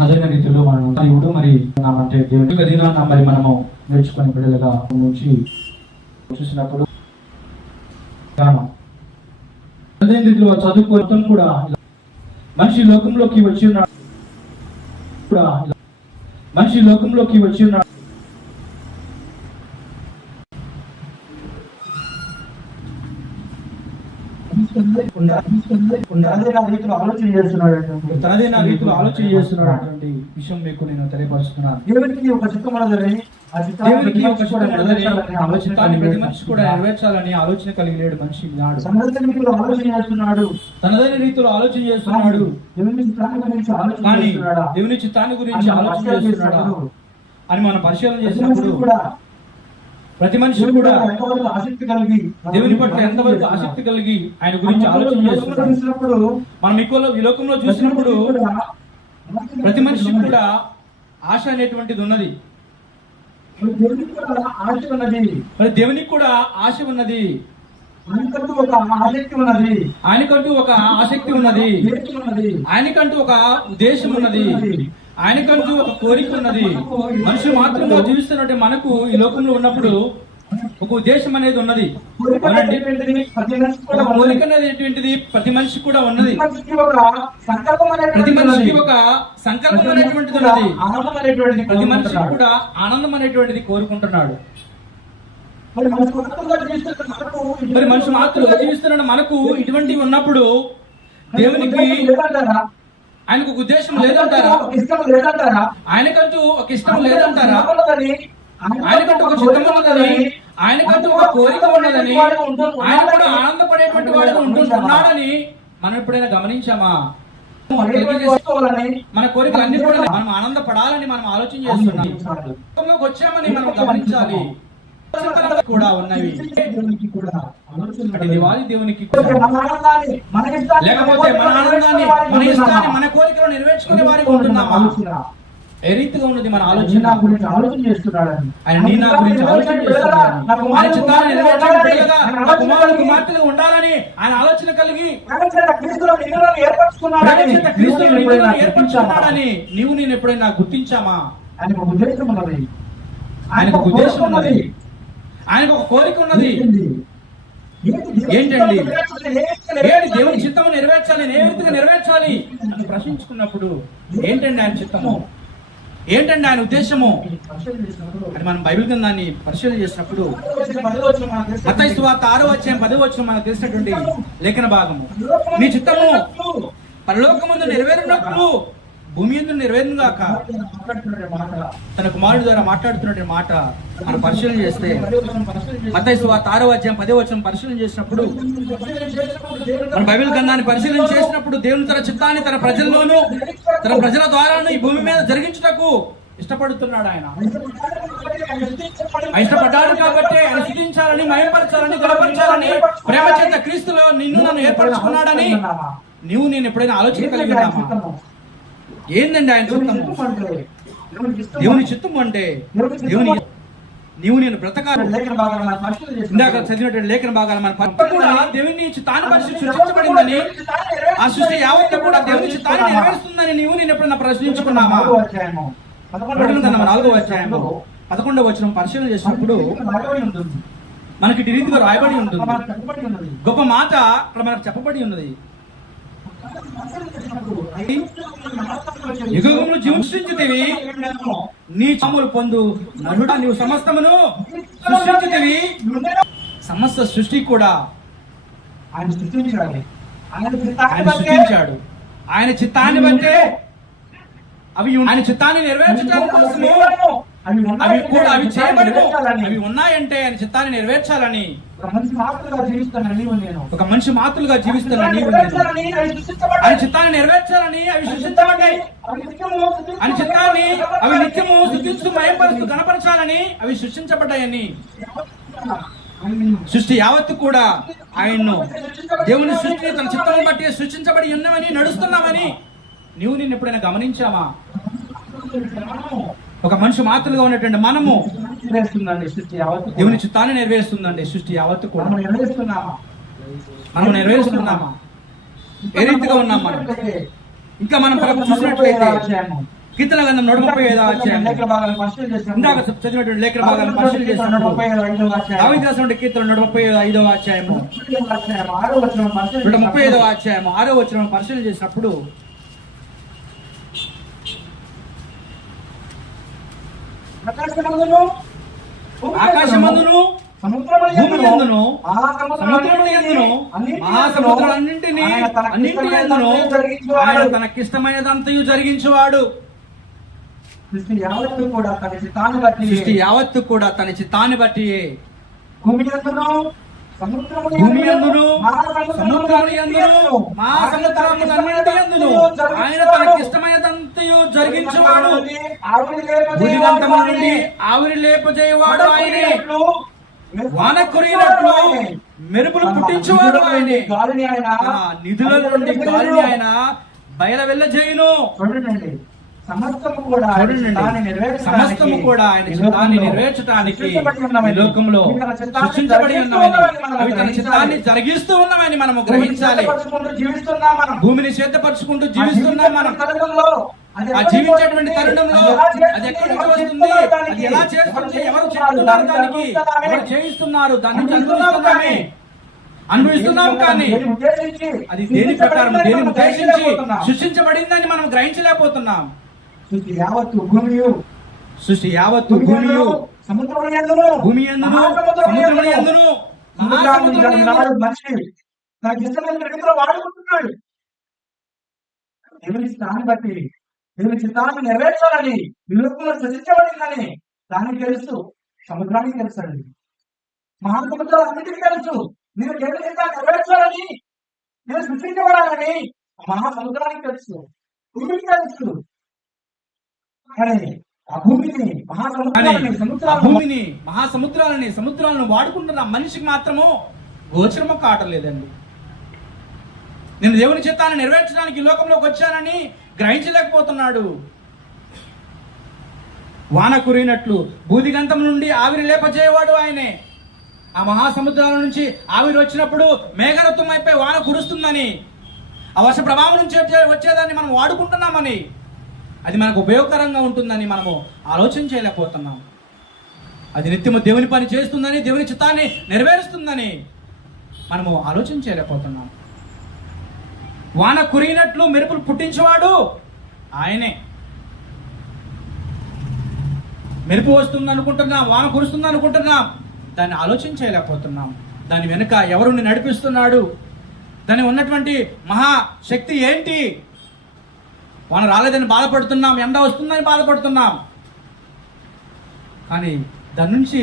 అదే రీతిలో మనం ఇప్పుడు మరి అంటే దేవుని దినాన్న మరి మనము నేర్చుకునే బిడ్డలుగా నుంచి చూసినప్పుడు అదే రీతిలో చదువుకోవడం కూడా మనిషి లోకంలోకి వచ్చి ఉన్నాడు కూడా మనిషి లోకంలోకి వచ్చి ఉన్నాడు తనదే నా రీతిలో ఆలోచన చేస్తున్నాడు అటువంటి విషయం మీకు నేను తెలియపరుస్తున్నాను. దేవునికి ఒక చిత్తం ఉన్నదని ప్రతి మనిషి కూడా నెరవేర్చాలని ఆలోచన కలిగి లేడు మనిషి తనదైన రీతిలో ఆలోచన చేస్తున్నాడు. కానీ దేవుని చిత్తాన్ని గురించి ఆలోచన చేస్తున్నాడా అని మనం పరిశీలన చేసినప్పుడు ప్రతి మనిషి కూడా ఆసక్తి కలిగి దేవుని పట్ల ఎంతవరకు ఆసక్తి కలిగి ఆయన గురించి ఆలోచన చేస్తున్నప్పుడు మనం ఈ లోకంలో చూసినప్పుడు ప్రతి మనిషి కూడా ఆశ అనేటువంటిది ఉన్నది. మరి దేవునికి కూడా ఆశ ఉన్నది, ఆయనకంటూ ఒక ఆసక్తి ఉన్నది, ఆయనకంటూ ఒక ఉద్దేశం ఉన్నది, ఆయనకంటూ ఒక కోరిక ఉన్నది. మనుషులు మాత్రమే జీవిస్తున్నట్టు మనకు ఈ లోకంలో ఉన్నప్పుడు ఒక ఉద్దేశం అనేది ఉన్నది. కోరిక అనేది ప్రతి మనిషి కూడా ఉన్నది. ప్రతి మనిషికి ఒక సంకల్పం అనేటువంటిది ఉన్నది. ప్రతి మనిషి కూడా ఆనందం అనేటువంటిది కోరుకుంటున్నాడు. మరి మనిషి మాత్రం జీవిస్తున్నాడు మనకు ఇటువంటివి ఉన్నప్పుడు దేవునికి ఆయనకు ఒక ఉద్దేశం లేదంటారా? ఆయనకంటూ ఒక ఇష్టం లేదంటారా? ఆయనకంటూ ఒక చిత్తం ఉన్నదని, ఆయనకంటూ ఒక కోరిక ఉన్నదని, ఆయన కూడా ఆనందపడేటువంటి వాడుగా ఉంటున్నాడని మనం ఎప్పుడైనా గమనించామా? మన కోరికలు అన్ని కూడా మనం ఆనందపడాలని మనం ఆలోచన చేస్తున్నాం. వచ్చామని మనం గమనించాలి. కూడా ఉన్నవి దేవునికి లేకపోతే మన ఆనందాన్ని మన ఇష్టాన్ని మన కోరికలు నెరవేర్చుకునే వారికి ఉంటున్నామా? ఏ రీతిగా ఉన్నది మన ఆలోచన? ఆలోచన చేస్తున్నాడు ఆయన నీ నా గురించి ఆలోచన చేస్తున్నాడు. ఆయన చిత్తాన్ని నెరవేర్చుకునేగా నా కుమారుడు కుమార్తెలుగా ఉండాలని ఆయన ఆలోచన కలిగి ఏర్పరచుకున్నాడని నీవు నేను ఎప్పుడైనా గుర్తించామా? ఆయనకు ఉద్దేశం ఉన్నది, ఆయనకు ఉద్దేశం ఉన్నది, ఆయనకు ఒక కోరిక ఉన్నది. ఏంటండి? దేవుని చిత్తము నెరవేర్చాలి, ఏ రీతిగా నెరవేర్చాలి అని ప్రశ్నించుకున్నప్పుడు ఏంటండి ఆయన చిత్తము, ఏంటండి ఆయన ఉద్దేశము అని మనం బైబిల్ గ్రంథాన్ని పరిశీలన చేసినప్పుడు మత్తయి సువార్త 6వ అధ్యాయం 10వ వచనం మనకు తెలిసినటువంటి లేఖన భాగము, నీ చిత్తము పరలోకమందు నెరవేరునట్లు భూమి ఎందుకు నెరవేరును గాక తన కుమారుడు ద్వారా మాట్లాడుతున్న మాట మనం పరిశీలన చేస్తే మత్తయి సువార్త 6వ అధ్యాయం 10వ వచనం పరిశీలన చేసినప్పుడు మన బైబిల్ గ్రంథాన్ని పరిశీలన చేసినప్పుడు దేవుని తన చిత్తాన్ని తన ప్రజల్లోనూ తన ప్రజల ద్వారాను ఈ భూమి మీద జరిగించుటకు ఇష్టపడుతున్నాడు. ఆయన ఇష్టపడ్డాడు కాబట్టి ఆయన స్తుతించాలని, మహిమపరచాలని, గణపరచాలని ప్రేమ చేత క్రీస్తులో నిన్ను నన్ను ఏర్పరచుకున్నాడని నీవు నేను ఎప్పుడైనా ఆలోచన కలిగి ఉన్నామా? ఏందండి ఆయన చిత్తము? దేవుని చిత్తము అంటే దేవుని నీవు నేను బ్రతకాలి. ఇందాక చదివినటువంటి లేఖన భాగాలు మన కూడా దేవుని చిత్తాన్ని పరిశీలించి సృష్టించబడిందని, ఆ సృష్టి యావత్తు కూడా దేవుని చిత్తాన్ని నెరవేరుస్తుందని నీవు నేను ఎప్పుడైనా ప్రశ్నించుకున్నామా? 4వ అధ్యాయము 11వ వచనం పరిశీలన చేసినప్పుడు మనకి ఈ రీతిగా రాయబడి ఉంటుంది. గొప్ప మాట అక్కడ మనకు చెప్పబడి ఉన్నది. యుగములు జీవించితివి, నీ చాములు పొందు నరుడా నీవు సమస్తమును సృష్టించితివి. సమస్త సృష్టి కూడా ఆయన సృష్టించాడు. ఆయన చిత్తాన్ని బట్టే ఆయన చిత్తాన్ని నెరవేర్చడం కోసము అవి చేయబడను, అవి ఉన్నాయంటే ఆయన చిత్తాన్ని నెరవేర్చాలని. ఒక మనిషి మాతృగా జీవిస్తానని ఆయన చిత్తాన్ని నెరవేర్చాలని అవి సృష్టించబడ్డాయి. ఆయన చిత్తాన్ని అవి నిత్యము సృష్టిస్తూ భయపరుస్తూ గణపరచాలని అవి సృష్టించబడ్డాయని. సృష్టి యావత్తు కూడా ఆయన్ను దేవుని సృష్టిని తన చిత్తము బట్టి సృష్టించబడి ఉన్నామని నడుస్తున్నామని నీవు నిన్ను ఎప్పుడైనా గమనించామా? ఒక మనిషి మాత్రలుగా ఉన్నటువంటి మనము దేవుని చిత్తాన్ని నెరవేరుస్తుందండి సృష్టి యావత్తు కూడా. మనం నెరవేరుస్తున్నామా? ఏ రీతిగా ఉన్నాం మనం? ఇంకా మనం చూసినట్లయితే కీర్తన గ్రంథం 135వ అధ్యాయం లేఖన భాగాలను పరిశీలన చేసినప్పుడు, ఇందాక చదివినటువంటి లేఖన భాగాలను పరిశీలన చేసినప్పుడు 135వ అధ్యాయం, దావీదు రాసిన కీర్తన 135వ అధ్యాయము 6వ వచనం పరిశీలన 135వ అధ్యాయము 6వ వచనం పరిశీలన చేసినప్పుడు ఆకాశమందును భూమి యందును మహాసముద్రాలన్నింటినీ అన్నింటి ఆయన తనకిష్టమైనదంతయు జరిగించువాడు. సృష్టి యావత్తు కూడా తన చిత్తాన్ని బట్టి, సృష్టి యావత్తు కూడా తన చిత్తాన్ని బట్టి భూమి యందును భూమి యందును సముద్రముల యందును మహాసముద్రములన్నింటి యందును ఆయన తనకిష్టమైనదంతయు జరిగించువాడు. భూదిగంతము నుండి ఆవిరి లేపజేయవాడు ఆయనే, వాన కురిగినట్లు మెరుపులు పుట్టించువాడు ఆయనే, గాలిని ఆయన నిధుల నుండి గాలిని ఆయన బయల వెళ్ళజేయును. చూడండి, సమస్తము కూడా ఆయన చిత్తాన్ని నెరవేర్చడానికి ఈ లోకంలో సృష్టించబడి ఉన్నవని, అవి తన చిత్తాన్ని జరిగిస్తూ ఉన్నవని మనము గ్రహించాలి. జీవిస్తున్నాం మనం, భూమిని సిద్ధపరచుకుంటూ జీవిస్తున్నాం మనం. ఆ జీవించేటువంటి తరుణంలో అది ఎక్కడి నుంచి వస్తుంది, అది ఎలా చేస్తుంది, ఎవరు చెప్తున్నారు, దానికి ఎవరు చేయిస్తున్నారు, దాని నుంచి అనుభవిస్తున్నాం. కానీ అది దేని ప్రకారం, దేని ఉద్దేశించి సృష్టించబడిందని మనం గ్రహించలేకపోతున్నాం. సృష్టి యావత్తు భూమియు సముద్రముల యందును భూమి యందును సముద్రముల యందును మనిషి నాకు ఇష్టమైన రీతిలో వాడుకుంటున్నాడు. దేవుని స్థాన్ని బట్టి, దేవుని చిత్తాన్ని నెరవేర్చాలని ఈ లోకంలో సృష్టించబడిందని దానికి తెలుసు, సముద్రానికి తెలుసండి, మహాసముద్రాలు అన్నిటికీ తెలుసు. నేను దేవుని చిత్తాన్ని నెరవేర్చాలని, నేను సృష్టించబడాలని మహాసముద్రానికి తెలుసు, భూమికి తెలుసు. కానీ ఆ భూమిని మహాసముద్రాలని సముద్రాలను వాడుకుంటున్న మనిషికి మాత్రము గోచరము కావట్లేదండి. నేను దేవుని చిత్తాన్ని నెరవేర్చడానికి ఈ లోకంలోకి వచ్చానని గ్రహించలేకపోతున్నాడు. వాన కురిగినట్లు భూదిగంతం నుండి ఆవిరి లేపజేయవాడు ఆయనే. ఆ మహాసముద్రాల నుంచి ఆవిరి వచ్చినప్పుడు మేఘరత్వమైపోయి వాన కురుస్తుందని, ఆ వర్ష ప్రభావం నుంచి వచ్చేదాన్ని మనం వాడుకుంటున్నామని, అది మనకు ఉపయోగకరంగా ఉంటుందని మనము ఆలోచన చేయలేకపోతున్నాం. అది నిత్యము దేవుని పని చేస్తుందని, దేవుని చిత్తాన్ని నెరవేరుస్తుందని మనము ఆలోచన చేయలేకపోతున్నాం. వాన కురిగినట్లు మెరుపులు పుట్టించేవాడు ఆయనే. మెరుపు వస్తుంది అనుకుంటున్నాం, వాన కురుస్తుంది అనుకుంటున్నాం, దాన్ని ఆలోచన చేయలేకపోతున్నాం. దాని వెనుక ఎవరుని నడిపిస్తున్నాడు, దాని ఉన్నటువంటి మహాశక్తి ఏంటి? వాన రాలేదని బాధపడుతున్నాం, ఎండ వస్తుందని బాధపడుతున్నాం, కానీ దాని నుంచి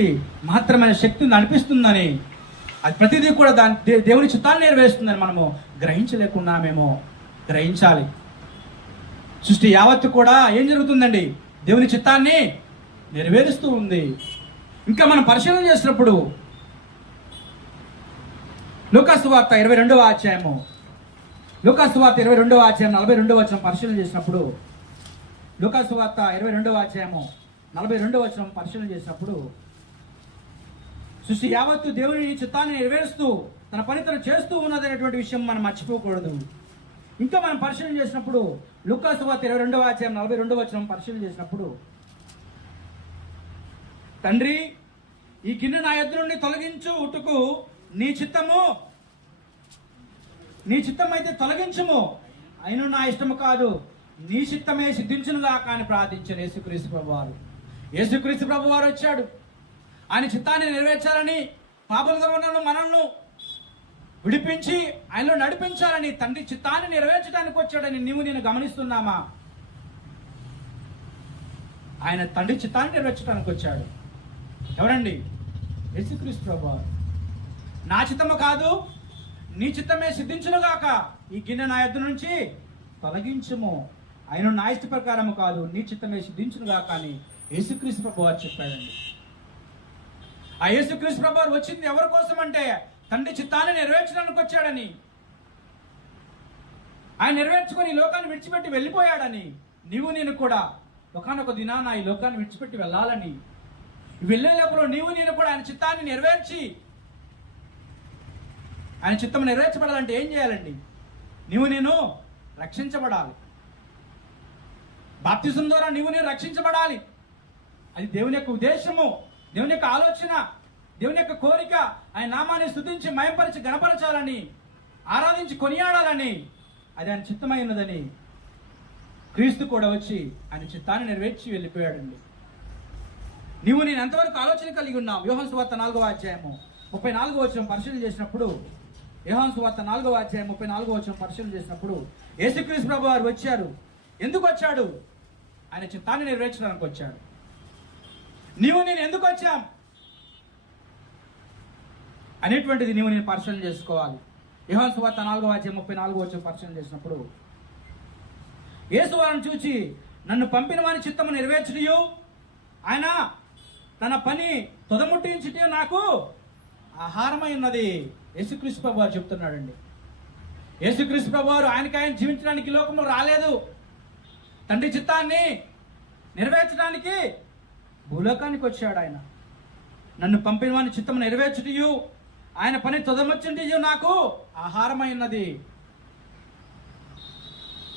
మహత్తరమైన శక్తిని నడిపిస్తుందని, అది ప్రతిదీ కూడా దాని దేవుని చిత్తాన్ని నెరవేరుస్తుందని మనము గ్రహించలేకున్నామేమో. గ్రహించాలి. సృష్టి యావత్తు కూడా ఏం జరుగుతుందండి? దేవుని చిత్తాన్ని నెరవేరుస్తూ ఉంది. ఇంకా మనం పరిశీలన చేసినప్పుడు లూకాసు వార్త 22వ అధ్యాయము, లూకాసు వార్త 22వ అధ్యాయం 42వ వచనం పరిశీలన చేసినప్పుడు, లూకాసు వార్త 22వ అధ్యాయము 42వ వచనం పరిశీలన చేసినప్పుడు, సృష్టి యావత్తు దేవుని చిత్తాన్ని నెరవేరుస్తూ తన పని తను చేస్తూ ఉన్నదనేటువంటి విషయం మనం మర్చిపోకూడదు. ఇంకా మనం పరిశీలన చేసినప్పుడు లూకాసు వార్త 22వ అధ్యాయం 42వ వచనం పరిశీలన చేసినప్పుడు, తండ్రి ఈ గిన్నె నా ఎదురు నుండి తొలగించు ఉటుకు నీ చిత్తం అయితే తొలగించుము, అయినా నా ఇష్టము కాదు నీ చిత్తమే సిద్ధించునుగా కానీ ప్రార్థించారు యేసుక్రీస్తు ప్రభువారు. యేసుక్రీస్తు ప్రభువారు వచ్చాడు ఆయన చిత్తాన్ని నెరవేర్చాలని, పాపలుగా ఉన్న మనల్ని విడిపించి ఆయనలో నడిపించాలని, తండ్రి చిత్తాన్ని నెరవేర్చడానికి వచ్చాడని నీవు నేను గమనిస్తున్నామా? ఆయన తండ్రి చిత్తాన్ని నెరవేర్చడానికి వచ్చాడు. ఎవరండి? యేసుక్రీస్తు ప్రభువారు. నా చిత్తము కాదు నీ చిత్తమే సిద్ధించునుగాక, ఈ గిన్నె నా యొద్ద నుంచి తొలగించుము, ఆయన నా ఇష్ట ప్రకారము కాదు నీ చిత్తమే సిద్ధించునుగాక అని యేసుక్రీస్తు ప్రభువారు చెప్పాడండి. ఆ యేసుక్రీస్తు ప్రభువారు వచ్చింది ఎవరి కోసం అంటే తండ్రి చిత్తాన్ని నెరవేర్చడానికి వచ్చాడని, ఆయన నెరవేర్చుకొని ఈ లోకాన్ని విడిచిపెట్టి వెళ్ళిపోయాడని, నీవు నేను కూడా ఒకనొక దినాన ఈ లోకాన్ని విడిచిపెట్టి వెళ్ళాలని, వెళ్ళే లోపల నీవు నేను కూడా ఆయన చిత్తాన్ని నెరవేర్చి, ఆయన చిత్తం నెరవేర్చబడాలంటే ఏం చేయాలండి? నీవు నేను రక్షించబడాలి. బాప్తిజం ద్వారా నీవు నేను రక్షించబడాలి. అది దేవుని యొక్క ఉద్దేశము, దేవుని యొక్క ఆలోచన, దేవుని యొక్క కోరిక. ఆయన నామాన్ని స్తుతించి మయంపరిచి గణపరచాలని, ఆరాధించి కొనియాడాలని అది ఆయన చిత్తమై ఉన్నదని క్రీస్తు కూడా వచ్చి ఆయన చిత్తాన్ని నెరవేర్చి వెళ్ళిపోయాడండి. నీవు నేను ఎంతవరకు ఆలోచన కలిగి ఉన్నాం? యోహాను సువార్త 4వ అధ్యాయము 34వ వచనం పరిశీలన చేసినప్పుడు, యోహాను సువార్త 4వ అధ్యాయం 34వ వచనం పరిశీలన చేసినప్పుడు, యేసుక్రీస్తు ప్రభు వారు వచ్చారు. ఎందుకు వచ్చాడు? ఆయన చిత్తాన్ని నెరవేర్చడానికి వచ్చాడు. నీవు నేను ఎందుకు వచ్చాం అనేటువంటిది నీవు నేను పరిశీలన చేసుకోవాలి. యోహాను సువార్త 4వ అధ్యాయం 34వ వచనం పరిశీలన చేసినప్పుడు, యేసు వారిని చూచి నన్ను పంపిన వాని చిత్తము నెరవేర్చుటయు ఆయన తన పని తుదముట్టించుట నాకు ఆహారమై ఉన్నది. యేసుక్రీస్తు ప్రభు వారు చెప్తున్నాడండి. యేసుక్రీస్తు ప్రభు వారు ఆయన జీవించడానికి లోకంలో రాలేదు. తండ్రి చిత్తాన్ని నెరవేర్చడానికి భూలోకానికి వచ్చాడు. ఆయన నన్ను పంపిన వాని చిత్తము నెరవేర్చుటయు ఆయన పని తుదముట్టించుటయు నాకు ఆహారమై ఉన్నది.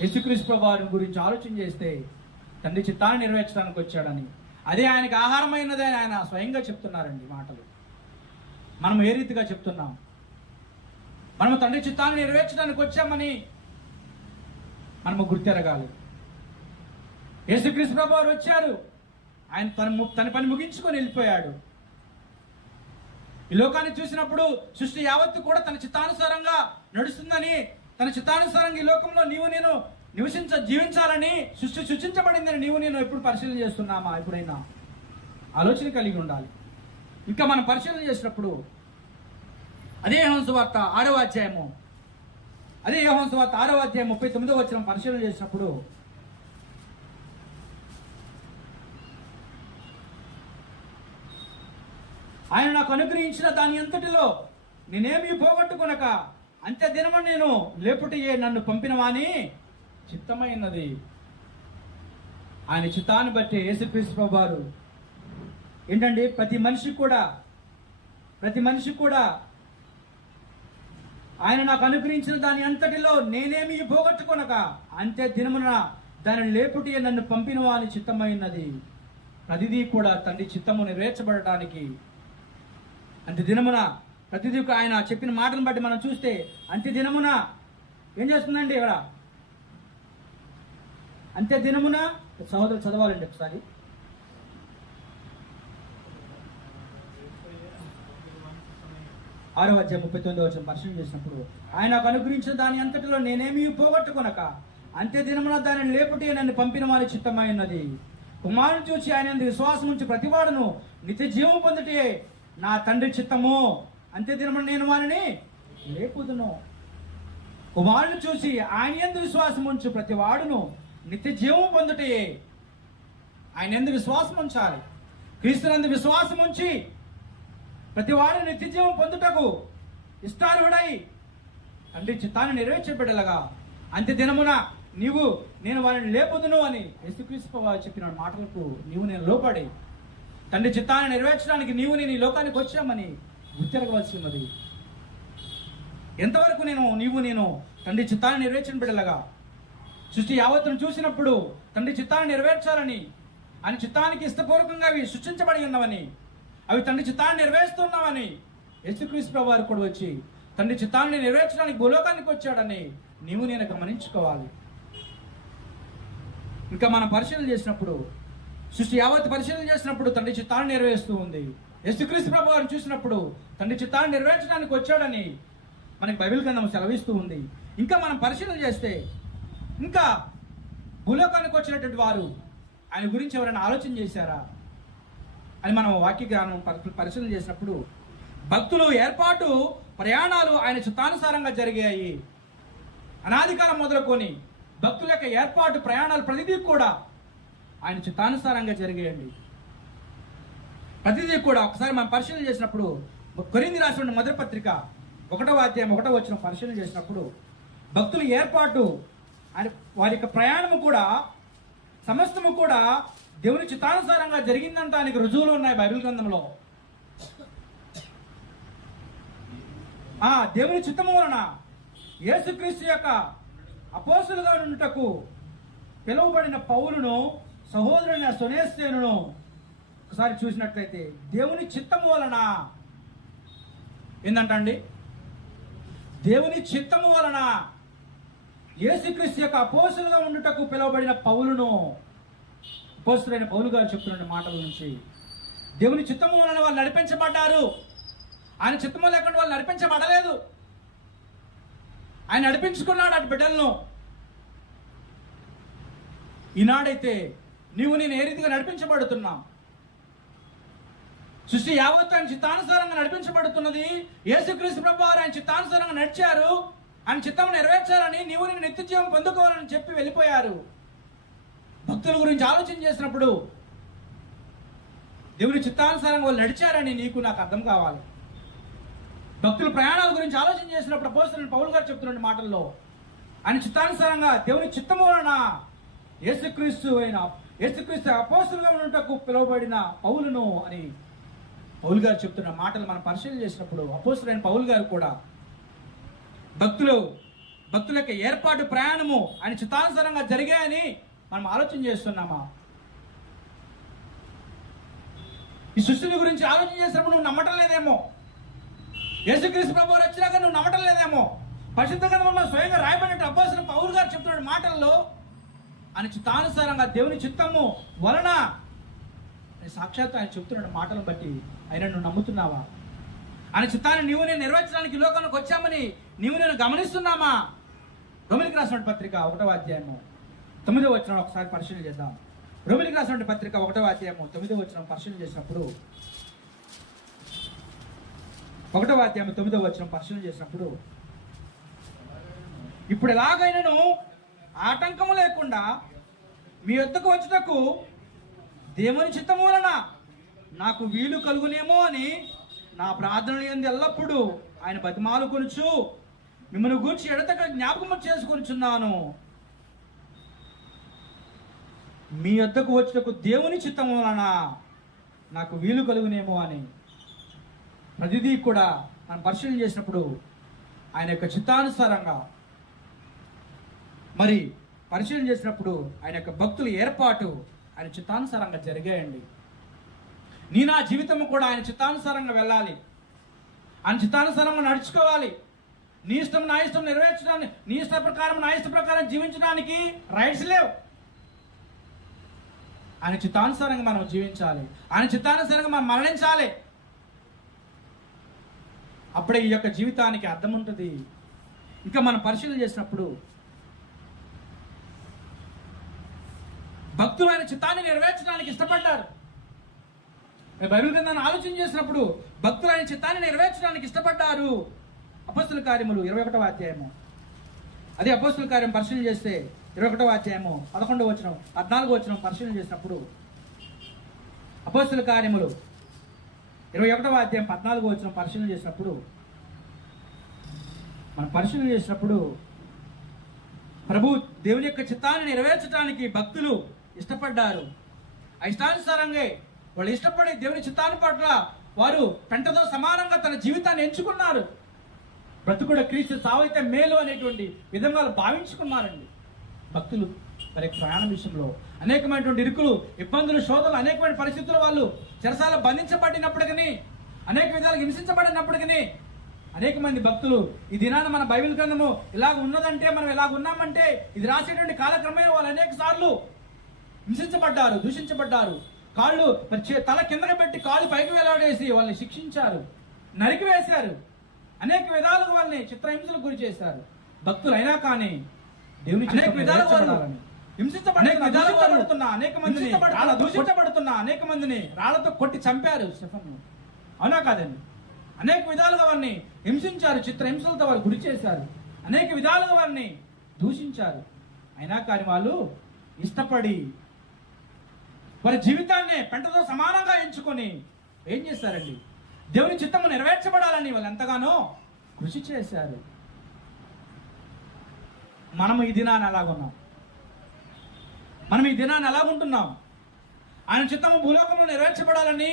యేసుక్రీస్తు ప్రభు వారి గురించి ఆలోచన చేస్తే తండ్రి చిత్తాన్ని నెరవేర్చడానికి వచ్చాడని, అదే ఆయనకి ఆహారమైనది అని ఆయన స్వయంగా చెప్తున్నారండి మాటలు. మనం ఏ రీతిగా చెప్తున్నాం? మనము తండ్రి చిత్తాన్ని నెరవేర్చడానికి వచ్చామని మనము గుర్తెరగాలి. యేసుక్రీస్తు ప్రభు వారు వచ్చారు. ఆయన తన పని ముగించుకొని వెళ్ళిపోయాడు. ఈ లోకాన్ని చూసినప్పుడు సృష్టి యావత్తు కూడా తన చిత్తానుసారంగా నడుస్తుందని, తన చిత్తానుసారంగా ఈ లోకంలో నీవు నేను జీవించాలని సృష్టి సృష్టించబడిందని నీవు నేను ఎప్పుడు పరిశీలన చేస్తున్నామా? ఎప్పుడైనా ఆలోచన కలిగి ఉండాలి. ఇంకా మనం పరిశీలన చేసినప్పుడు అదే యోహాను సువార్త 6వ అధ్యాయము 39వ వచనం పరిశీలన చేసినప్పుడు, ఆయన నాకు అనుగ్రహించిన దాని అంతటిలో నేనేమీ పోగొట్టుకొనక అంత్య దినము నేను లేపుటయే నన్ను పంపిన వాని చిత్తమైనది. ఆయన చిత్తాన్ని బట్టి యేసుక్రీస్తు ప్రభు వారు ఏంటండి, ప్రతి మనిషి కూడా ఆయన నాకు అనుగ్రహించిన దాని అంతటిలో నేనేమి పోగొట్టుకొనక అంత్య దినమున దాన్ని లేపుటయే నన్ను పంపిన వాని చిత్తమైనది. ప్రతిదీ కూడా తండ్రి చిత్తము నెరవేర్చబడటానికి అంత్య దినమున ప్రతిదీ ఆయన చెప్పిన మాటను బట్టి మనం చూస్తే అంత్య దినమున ఏం చేస్తుందండి? ఇక్కడ అంత్య దినమున సహోదరులు చదవాలండి ఒకసారి. ఆరవ అధ్యాయం 39వ వచనం పరిశీలన చేసినప్పుడు, ఆయన నాకు అనుగ్రహించిన దాని అంతటిలో నేనేమీ పోగొట్టుకొనక అంత్య దినమున దానిని లేపుటే నన్ను పంపిన వారి చిత్తమై ఉన్నది. కుమారుని చూసి ఆయన విశ్వాసం ఉంచి ప్రతివాడును నిత్య జీవం పొందుటే నా తండ్రి చిత్తము. అంత్య దినమున నేను వారిని లేపుదును. కుమారుని చూసి ఆయన యందు విశ్వాసం ఉంచు ప్రతివాడును నిత్య జీవం పొందుటే. ఆయన యందు విశ్వాసం ఉంచాలి. క్రీస్తునందు విశ్వాసం ఉంచి ప్రతివాడు నిత్య జీవం పొందుటకు ఇష్టార్హుడై తండ్రి చిత్తాన్ని నెరవేర్చే బిడ్డలుగా అంత్య దినమున నేను వారిని లేపుదును అని యేసుక్రీస్తు వారు చెప్పిన మాటలకు నీవు నేను లోపడి తండ్రి చిత్తాన్ని నెరవేర్చడానికి నీవు నేను ఈ లోకానికి వచ్చామని గుర్తెరగవలసి ఉన్నది. ఎంతవరకు నీవు నేను తండ్రి చిత్తాన్ని నెరవేర్చిన బిడ్డలుగా సృష్టి యావత్తును చూసినప్పుడు తండ్రి చిత్తాన్ని నెరవేర్చాలని, ఆయన చిత్తానికి ఇష్టపూర్వకంగా అవి సృష్టించబడి ఉన్నవని, అవి తండ్రి చిత్తాన్ని నెరవేరుస్తున్నామని యేసుక్రీస్తు ప్రభు వారు కూడా వచ్చి తండ్రి చిత్తాన్ని నెరవేర్చడానికి భూలోకానికి వచ్చాడని నీవు నేను గమనించుకోవాలి. ఇంకా మనం పరిశీలన చేసినప్పుడు సృష్టి యావత్ పరిశీలన చేసినప్పుడు తండ్రి చిత్తాన్ని నెరవేరుస్తూ ఉంది. యేసుక్రీస్తు ప్రభు వారిని చూసినప్పుడు తండ్రి చిత్తాన్ని నెరవేర్చడానికి వచ్చాడని మనకి బైబిల్ గ్రంథం సెలవిస్తూ ఉంది. ఇంకా మనం పరిశీలన చేస్తే ఇంకా భూలోకానికి వచ్చినటువంటి వారు ఆయన గురించి ఎవరైనా ఆలోచన చేశారా అని మనం వాక్య జ్ఞానం పరిశీలన చేసినప్పుడు భక్తులు ఏర్పాటు ప్రయాణాలు ఆయన చిత్తానుసారంగా జరిగాయి. అనాది కాలం మొదలుకొని భక్తుల యొక్క ఏర్పాటు ప్రయాణాలు ప్రతిదీ కూడా ఆయన చిత్తానుసారంగా జరిగాయండి. ప్రతిదీ కూడా ఒకసారి మనం పరిశీలన చేసినప్పుడు కొరింథీ రాసిన మొదటి పత్రిక 1వ అధ్యాయం 1వ వచనం పరిశీలన చేసినప్పుడు భక్తుల ఏర్పాటు వారి యొక్క ప్రయాణము కూడా సమస్తము కూడా దేవుని చిత్తానుసారంగా జరిగిందంటానికి రుజువులు ఉన్నాయి బైబిల్ గ్రంథంలో. దేవుని చిత్తము వలన యేసుక్రీస్తు యొక్క అపోస్తులుగా ఉండుటకు పిలువబడిన పౌలును సహోదరుని సొనేస్తేనును ఒకసారి చూసినట్లయితే దేవుని చిత్తము వలన ఏంటంటండి, దేవుని చిత్తము వలన యేసుక్రీస్తు యొక్క అపోస్తలుగా ఉండుటకు పిలువబడిన పౌలును, అపోస్తలుడైన పౌలు గారు చెప్తున్న మాటల నుంచి దేవుని చిత్తము వలన వాళ్ళు నడిపించబడ్డారు. ఆయన చిత్తము లేకుండా వాళ్ళు నడిపించబడలేదు. ఆయన నడిపించుకున్నాడు అటు బిడ్డలను. ఈనాడైతే నీవు నేను ఏ రీతిగా నడిపించబడుతున్నాం? సృష్టి యావత్తు ఆయన చిత్తానుసారంగా నడిపించబడుతున్నది. యేసుక్రీస్తు ప్రభువు వారు ఆయన చిత్తానుసారంగా నడిచారు. ఆయన చిత్తం నెరవేర్చాలని, నీవు నేను నిత్య జీవం పొందుకోవాలని చెప్పి వెళ్ళిపోయారు. భక్తుల గురించి ఆలోచన చేసినప్పుడు దేవుని చిత్తానుసారంగా వాళ్ళు నడిచారని నీకు నాకు అర్థం కావాలి. భక్తుల ప్రయాణాల గురించి ఆలోచన చేసినప్పుడు అపోస్తలుడైన పౌలు గారు చెప్తున్న మాటల్లో ఆయన చిత్తానుసారంగా దేవుని చిత్తము వలన యేసుక్రీస్తు అపోస్తలుగా ఉన్నటకు పిలువబడిన పౌలును అని పౌలు గారు చెప్తున్న మాటలు మనం పరిశీలన చేసినప్పుడు అపోస్తలుడైన పౌలు గారు కూడా భక్తుల యొక్క ఏర్పాటు ప్రయాణము ఆయన చిత్తానుసారంగా జరిగాయని మనం ఆలోచన చేస్తున్నామా? ఈ సృష్టిని గురించి ఆలోచన చేసినప్పుడు నువ్వు నమ్మటం లేదేమో. యేసుక్రీస్తు ప్రభువు వచ్చినాక నువ్వు నమ్మటం లేదేమో. పరిశుద్ధ గ్రంథంలో స్వయంగా రాయబడినట్టు అపోస్తలుడైన పౌలు గారు చెప్తున్న మాటల్లో ఆయన చిత్తానుసారంగా దేవుని చిత్తము వలన సాక్షాత్తు ఆయన చెప్తున్న మాటలను బట్టి ఆయన నువ్వు నమ్ముతున్నావా? ఆయన చిత్తాన్ని నీవు నేను నెరవేర్చడానికి ఈ లోకంలోకి వచ్చామని నీవు నేను గమనిస్తున్నామా? రోమిలికి రాసిన పత్రిక 1వ అధ్యాయము 9వ వచనం ఒకసారి పరిశీలన చేద్దాం. రోమిలికి రాసిన పత్రిక 1వ అధ్యాయము 9వ వచనం పరిశీలన చేసినప్పుడు 1వ అధ్యాయం 9వ వచనం పరిశీలన చేసినప్పుడు ఇప్పుడు ఎలాగైనాను ఆటంకము లేకుండా మీ యొద్దకు వచ్చుటకు దేవుని చిత్తము వలన నాకు వీలు కలుగునేమో అని నా ప్రార్థనలు యందు ఎల్లప్పుడూ ఆయన బతిమాలు కొనుచు మిమ్మల్ని గూర్చి ఎడతెగక జ్ఞాపకము చేసుకొనుచున్నాను. మీ యొద్దకు వచ్చుటకు దేవుని చిత్తము వలన నాకు వీలు కలుగునేమో అని ప్రతిదీ కూడా మనం పరిశీలన చేసినప్పుడు ఆయన యొక్క చిత్తానుసారంగా మరి పరిశీలన చేసినప్పుడు ఆయన యొక్క భక్తుల ఏర్పాటు ఆయన చిత్తానుసారంగా జరిగాయండి. నా జీవితం కూడా ఆయన చిత్తానుసారంగా వెళ్ళాలి. ఆయన చిత్తానుసారంగా నడుచుకోవాలి. నీ ఇష్టం నా ఇష్టం నెరవేర్చడానికి, నీ ఇష్ట ప్రకారం నా ఇష్ట ప్రకారం జీవించడానికి రైట్స్ లేవు. ఆయన చిత్తానుసారంగా మనం జీవించాలి. ఆయన చిత్తానుసారంగా మనం మరణించాలి. అప్పుడే ఈ యొక్క జీవితానికి అర్థం ఉంటుంది. ఇంకా మనం పరిశీలన చేసినప్పుడు భక్తులు ఆయన చిత్తాన్ని నెరవేర్చడానికి ఇష్టపడ్డారు. బైబిల్ గ్రంథాన్ని ఆలోచన చేసినప్పుడు భక్తులు ఆయన చిత్తాన్ని నెరవేర్చడానికి ఇష్టపడ్డారు. అపోస్తలుల కార్యములు 21వ అధ్యాయము, అదే అపోస్తలుల కార్యం పరిశీలన చేస్తే 21వ అధ్యాయము 11వ వచనం 14వ వచనం పరిశీలన చేసినప్పుడు అపోస్తలుల కార్యములు 21వ అధ్యాయం 14వ వచనం పరిశీలన చేసినప్పుడు మనం పరిశీలన చేసినప్పుడు ప్రభు దేవుని యొక్క చిత్తాన్ని నెరవేర్చడానికి భక్తులు ఇష్టపడ్డారు. ఆ ఇష్టానుసారంగా వాళ్ళు ఇష్టపడి దేవుని చిత్తాన్ని పట్ల వారు పెంటతో సమానంగా తన జీవితాన్ని ఎంచుకున్నారు. బ్రతుకుడు క్రీస్తు సావైతే మేలు అనేటువంటి విధంగా భావించుకున్నారండి భక్తులు. మరి ప్రయాణం విషయంలో అనేకమైనటువంటి ఇరుకులు, ఇబ్బందులు, శోధనలు, అనేకమైన పరిస్థితులు వాళ్ళు చెరసాల బంధించబడినప్పటికీ, అనేక విధాలుగా హింసించబడినప్పటికీ అనేక మంది భక్తులు ఈ దినాన మన బైబిల్ గ్రంథము ఇలాగ ఉన్నదంటే, మనం ఇలాగ ఉన్నామంటే ఇది రాసేటువంటి కాలక్రమేణా వాళ్ళు అనేక సార్లు హింసించబడ్డారు, దూషించబడ్డారు. కాళ్ళు తల కిందకి పెట్టి కాళ్ళు పైకి వేలాడేసి వాళ్ళని శిక్షించారు, నరికివేశారు. అనేక విధాలుగా వాళ్ళని చిత్రహింసలకు గురి చేశారు. భక్తులు అయినా కానీ దేవుని అనేక విధాలుగా హింసించబడుతున్నా అనేక మందిని, దూషించబడుతున్నా అనేక మందిని రాళ్లతో కొట్టి చంపారు స్టెఫెను. అవునా కాదండి? అనేక విధాలుగా వారిని హింసించారు, చిత్రహింసలతో వారు గురి చేశారు, అనేక విధాలుగా వారిని దూషించారు. అయినా కానీ వాళ్ళు ఇష్టపడి వారి జీవితాన్ని పెంటతో సమానంగా ఎంచుకొని ఏం చేశారండి? దేవుని చిత్తము నెరవేర్చబడాలని వాళ్ళు ఎంతగానో కృషి చేశారు. మనం ఈ దినాన్ని ఎలాగున్నాం? మనం ఈ దినాన్ని ఎలాగుంటున్నాం? ఆయన చిత్తము భూలోకంలో నెరవేర్చబడాలని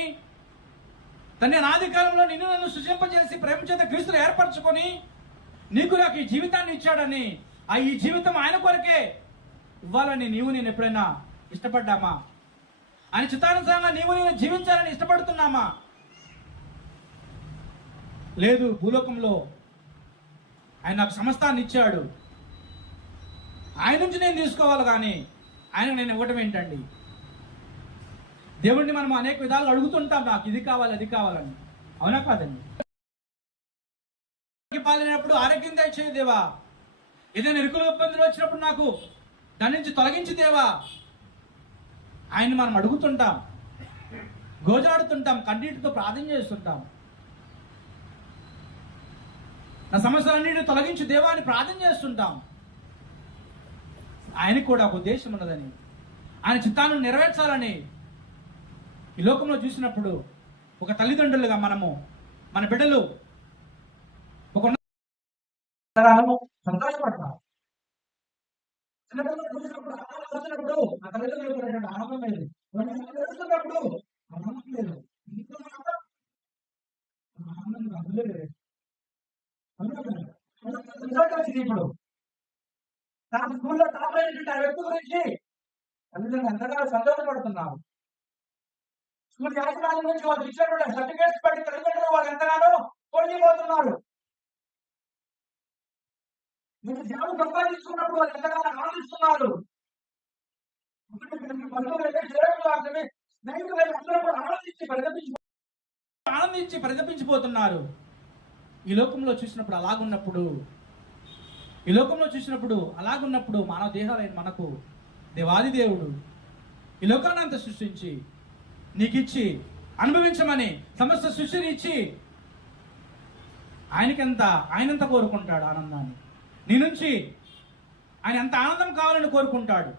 తన ఆది కాలంలో నిన్ను నన్ను సృజింపజేసి ప్రేమ చేత క్రీస్తులు ఏర్పరచుకొని నీకు నాకు ఈ జీవితాన్ని ఇచ్చాడని, ఈ జీవితం ఆయన కొరకే, ఇవ్వాలని నీవు నేను ఎప్పుడైనా ఇష్టపడ్డామా? ఆయన చిత్తానుసారంగా నీవు నేను జీవించాలని ఇష్టపడుతున్నామా? లేదు. భూలోకంలో ఆయన నాకు సమస్తాన్ని ఇచ్చాడు, ఆయన నుంచి నేను తీసుకోవాలి, కానీ ఆయనకు నేను ఇవ్వటం ఏంటండి? దేవుణ్ణి మనం అనేక విధాలు అడుగుతుంటాం, నాకు ఇది కావాలి అది కావాలని. అవునా కాదండి? పాలినప్పుడు ఆరోగ్యం దయచేయి దేవా, ఏదైనా ఇరుకులు ఇబ్బందులు వచ్చినప్పుడు నాకు దాని నుంచి తొలగించి దేవా. ఆయన్ని మనం అడుగుతుంటాం, గోజాడుతుంటాం, కన్నీటితో ప్రార్థన చేస్తుంటాం. నా సమస్యలన్నిటిని తొలగించి దేవా అని ప్రార్థన చేస్తుంటాం. ఆయనకు కూడా ఒక ఉద్దేశం ఉన్నదని, ఆయన చిత్తాన్ని నెరవేర్చాలని ఈ లోకంలో చూసినప్పుడు ఒక తల్లిదండ్రులుగా మనము మన బిడ్డలు ఒక సంతోషపడతాం. చిన్నపిల్లలు చూసినప్పుడు వచ్చినప్పుడు ఆ తల్లిదండ్రులు ఆనందం లేదు, వేస్తున్నప్పుడు ఆనందం లేదు, ఇప్పుడు తన స్కూల్లో టాప్ అయినటువంటి ఆ వ్యక్తి గురించి తల్లిదండ్రులు ఎంతగానో సంతోషపడుతున్నారు. స్కూల్ యాజమాన్యం నుంచి వాళ్ళు ఇచ్చినటువంటి సర్టిఫికేట్స్ బట్టి తల్లిదండ్రులు వాళ్ళు ఎంతగానో పొందిపోతున్నారు. మీరు జాబ్ సంపాదించుకున్నప్పుడు వాళ్ళు ఎంతగానో ఆనందిస్తున్నారు. ఆనందించి పరితపించిపోతున్నారు. ఈ లోకంలో చూసినప్పుడు అలాగున్నప్పుడు మానవ దేహాలైన మనకు దేవాది దేవుడు ఈ లోకాన్ని అంతా సృష్టించి నీకిచ్చి అనుభవించమని సమస్త సృష్టిని ఇచ్చి ఆయనంత కోరుకుంటాడు ఆనందాన్ని. నీ నుంచి ఆయన ఎంత ఆనందం కావాలని కోరుకుంటాడు.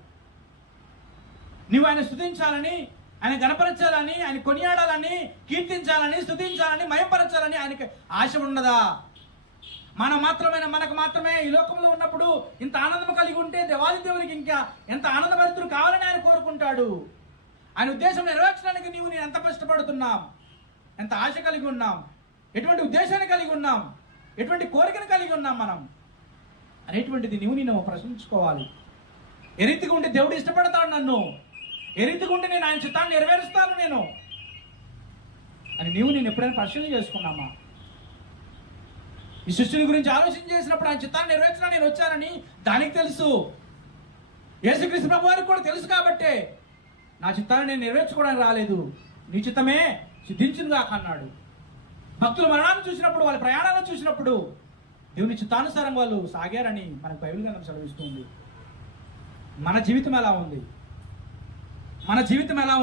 నువ్వు ఆయన స్తుతించాలని, ఆయన గణపరచాలని, ఆయన కొనియాడాలని, కీర్తించాలని, స్తుతించాలని, మయంపరచాలని ఆయనకి ఆశ ఉండదా? మనకు మాత్రమే ఈ లోకంలో ఉన్నప్పుడు ఇంత ఆనందం కలిగి ఉంటే దేవాది దేవునికి ఇంకా ఎంత ఆనందభరితులు కావాలని ఆయన కోరుకుంటాడు. ఆయన ఉద్దేశం నెరవేర్చడానికి నేను ఎంత కష్టపడుతున్నాం, ఎంత ఆశ కలిగి ఉన్నాం, ఎటువంటి ఉద్దేశాన్ని కలిగి ఉన్నాం, ఎటువంటి కోరికను కలిగి ఉన్నాం మనం అనేటువంటిది నేను ప్రశ్నించుకోవాలి. ఏ రీతిగా ఉంటే దేవుడు ఇష్టపడతాడు నన్ను, ఏ రీతిగా ఉంటే నేను ఆయన చిత్తాన్ని నెరవేరుస్తాను నేను అని నేను ఎప్పుడైనా పరిశీలన చేసుకున్నామా? ఈ సృష్టిని గురించి ఆలోచన చేసినప్పుడు ఆయన చిత్తాన్ని నెరవేర్చడానికి నేను వచ్చానని దానికి తెలుసు. యేసుక్రీస్తు ప్రభు వారికి కూడా తెలుసు. కాబట్టే నా చిత్తాన్ని నేను నెరవేర్చుకోవడానికి రాలేదు, నీ చిత్తమే సిద్ధించును గాక అన్నాడు. భక్తులు మరణాన్ని చూసినప్పుడు, వాళ్ళ ప్రయాణాలను చూసినప్పుడు దేవుని చిత్తానుసారం వాళ్ళు సాగారని మనకు బైబిల్ గ్రంథం సెలవిస్తుంది. మన జీవితం ఎలా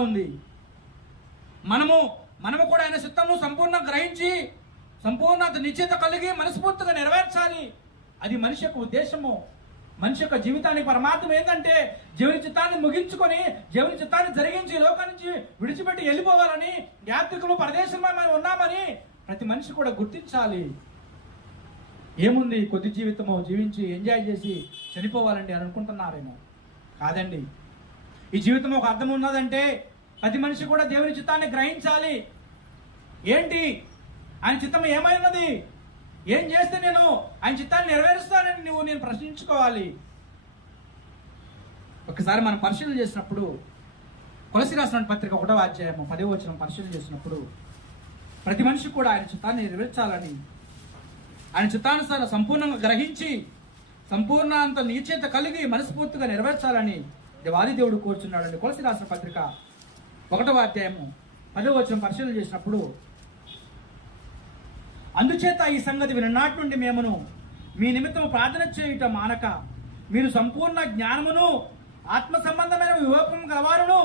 ఉంది? మనము కూడా ఆయన చిత్తము సంపూర్ణంగా గ్రహించి సంపూర్ణ నిశ్చయత కలిగి మనస్ఫూర్తిగా నెరవేర్చాలి. అది మనిషి యొక్క ఉద్దేశము. మనిషి యొక్క జీవితానికి పరమార్థం ఏంటంటే దేవుని చిత్తాన్ని ముగించుకొని, దేవుని చిత్తాన్ని జరిగించి లోకం నుంచి విడిచిపెట్టి వెళ్ళిపోవాలని, యాత్రికులు పరదేశంలో మనం ఉన్నామని ప్రతి మనిషి కూడా గుర్తించాలి. ఏముంది, కొద్ది జీవితము జీవించి ఎంజాయ్ చేసి చనిపోవాలండి అని అనుకుంటున్నారేమో. కాదండి, ఈ జీవితం ఒక అర్థం ఉన్నదంటే ప్రతి మనిషి కూడా దేవుని చిత్తాన్ని గ్రహించాలి. ఏంటి ఆయన చిత్తం ఏమై ఉన్నది, ఏం చేస్తే నేను ఆయన చిత్తాన్ని నెరవేరుస్తానని నేను ప్రశ్నించుకోవాలి. ఒకసారి మనం పరిశీలన చేసినప్పుడు కొలస్సీ రాసిన పత్రిక 1వ అధ్యాయము 10వ వచనం పరిశీలన చేసినప్పుడు ప్రతి మనిషి కూడా ఆయన చిత్తాన్ని నెరవేర్చాలని, ఆయన చిత్తానుసారం సంపూర్ణంగా గ్రహించి సంపూర్ణంత నిశ్చయత కలిగి మనస్ఫూర్తిగా నెరవేర్చాలని దేవాది దేవుడు కోరుచున్నాడని కొలస్సీ రాసిన పత్రిక 1వ అధ్యాయము 10వ వచనం పరిశీలన చేసినప్పుడు, అందుచేత ఈ సంగతి విననాటి నుండి మేమును మీ నిమిత్తం ప్రార్థన చేయుట మానక మీరు సంపూర్ణ జ్ఞానమును ఆత్మ సంబంధమైన వివేకము గలవారును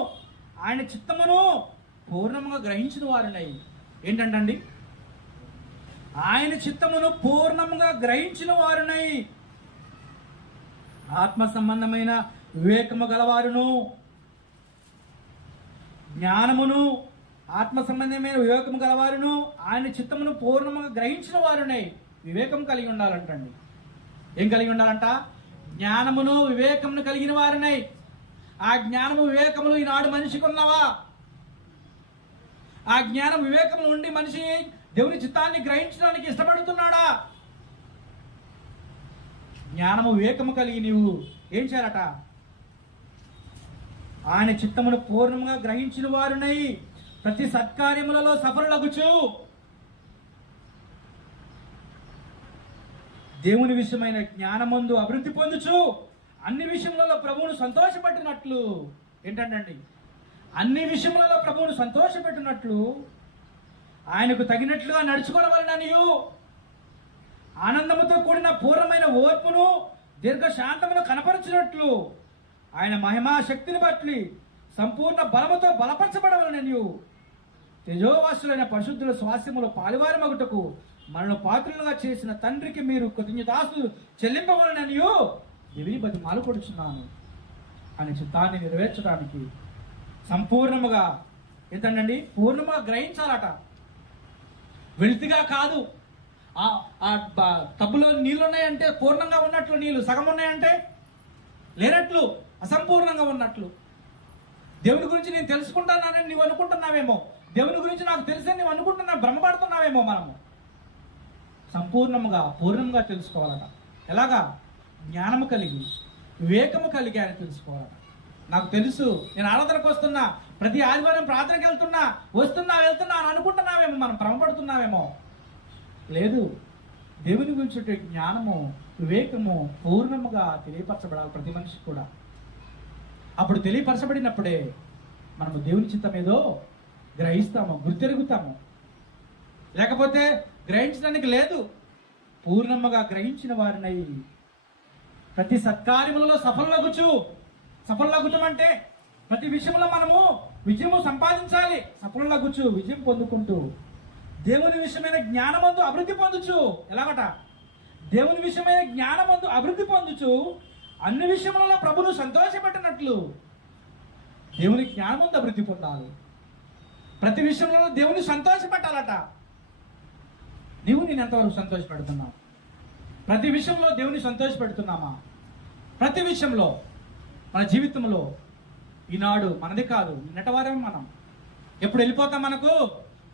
ఆయన చిత్తమును పూర్ణముగా గ్రహించిన వారునై. ఏంటండి? ఆయన చిత్తమును పూర్ణముగా గ్రహించిన వారునై, ఆత్మ సంబంధమైన వివేకము గలవారును, జ్ఞానమును ఆత్మ సంబంధమైన వివేకము గలవారును ఆయన చిత్తమును పూర్ణముగా గ్రహించిన వారునై. వివేకం కలిగి ఉండాలంటండి. ఏం కలిగి ఉండాలంట? జ్ఞానమును వివేకమును కలిగిన వారునై. ఆ జ్ఞానము వివేకములు ఈనాడు మనిషికి ఉన్నవా? ఆ జ్ఞానం వివేకములు ఉండి మనిషి దేవుని చిత్తాన్ని గ్రహించడానికి ఇష్టపడుతున్నాడా? జ్ఞానము వివేకము కలిగి నీవు ఏం చేయాలట? ఆయన చిత్తమును పూర్ణంగా గ్రహించిన వారునై ప్రతి సత్కార్యములలో సఫలులగుచు దేవుని విషయమైన జ్ఞానమందు అభివృద్ధి పొందుచు అన్ని విషయములలో ప్రభువును సంతోషపెట్టినట్లు ఏంటండి, అన్ని విషయములలో ప్రభువును సంతోషపెట్టినట్లు ఆయనకు తగినట్లుగా నడుచుకోవాలననియు ఆనందముతో కూడిన పూర్ణమైన ఓర్పును దీర్ఘశాంతమును కనపరచినట్లు ఆయన మహిమా శక్తిని బట్టి సంపూర్ణ బలముతో బలపరచబడవలననియు తేజోవాసులైన పరిశుద్ధుల స్వాస్యములో పాలువారమగుటకు మనను పాత్రులుగా చేసిన తండ్రికి మీరు కృతజ్ఞతాస్తులు చెల్లింపవలననియు దేవుని బతిమాలు కొడుచున్నాను అని చిత్తాన్ని నెరవేర్చడానికి సంపూర్ణముగా ఏంటండి, పూర్ణముగా గ్రహించాలట. వెలితిగా కాదు. ఆ టబ్బులో నీళ్ళు ఉన్నాయంటే పూర్ణంగా ఉన్నట్లు, నీళ్ళు సగం ఉన్నాయంటే లేనట్లు, అసంపూర్ణంగా ఉన్నట్లు. దేవుని గురించి నేను తెలుసుకుంటున్నానని నువ్వు అనుకుంటున్నావేమో, దేవుని గురించి నాకు తెలుసని నువ్వు అనుకుంటున్నా, భ్రమపడుతున్నావేమో. మనము సంపూర్ణముగా పూర్ణంగా తెలుసుకోవాలట. ఎలాగా? జ్ఞానము కలిగి వివేకము కలిగి ఆయన తెలుసుకోవాలట. నాకు తెలుసు, నేను ఆరాధనకు వస్తున్నా, ప్రతి ఆదివారం ప్రార్థనకి వస్తున్నా వెళ్తున్నా అని అనుకుంటున్నావేమో, మనం భ్రమపడుతున్నావేమో. లేదు, దేవుని గురించి జ్ఞానము వివేకము పూర్ణముగా తెలియపరచబడాలి ప్రతి మనిషికి కూడా. అప్పుడు తెలియపరచబడినప్పుడే మనము దేవుని చిత్తం ఏదో గ్రహిస్తాము, గుర్తెరుగుతాము. లేకపోతే గ్రహించడానికి లేదు. పూర్ణముగా గ్రహించిన వారినై ప్రతి సత్కార్యములలో సఫలగుచు అంటే ప్రతి విషయంలో మనము విజయము సంపాదించాలి. సఫలగుచు విజయం పొందుకుంటూ దేవుని విషయమైన జ్ఞానమందు అభివృద్ధి పొందుచు. ఎలాగట? దేవుని విషయమైన జ్ఞానమందు అభివృద్ధి పొందుచు అన్ని విషయములలో ప్రభును సంతోషపెట్టినట్లు దేవుని జ్ఞానమందు అభివృద్ధి పొందాలి. ప్రతి విషయంలో దేవుని సంతోషపెట్టాలట. నేను ఎంతవరకు సంతోషపెడుతున్నావు? ప్రతి విషయంలో దేవుని సంతోషపెడుతున్నామా? ప్రతి విషయంలో మన జీవితంలో ఈనాడు మనది కాదు, నిన్నటివారం మనం. ఎప్పుడు వెళ్ళిపోతాం మనకు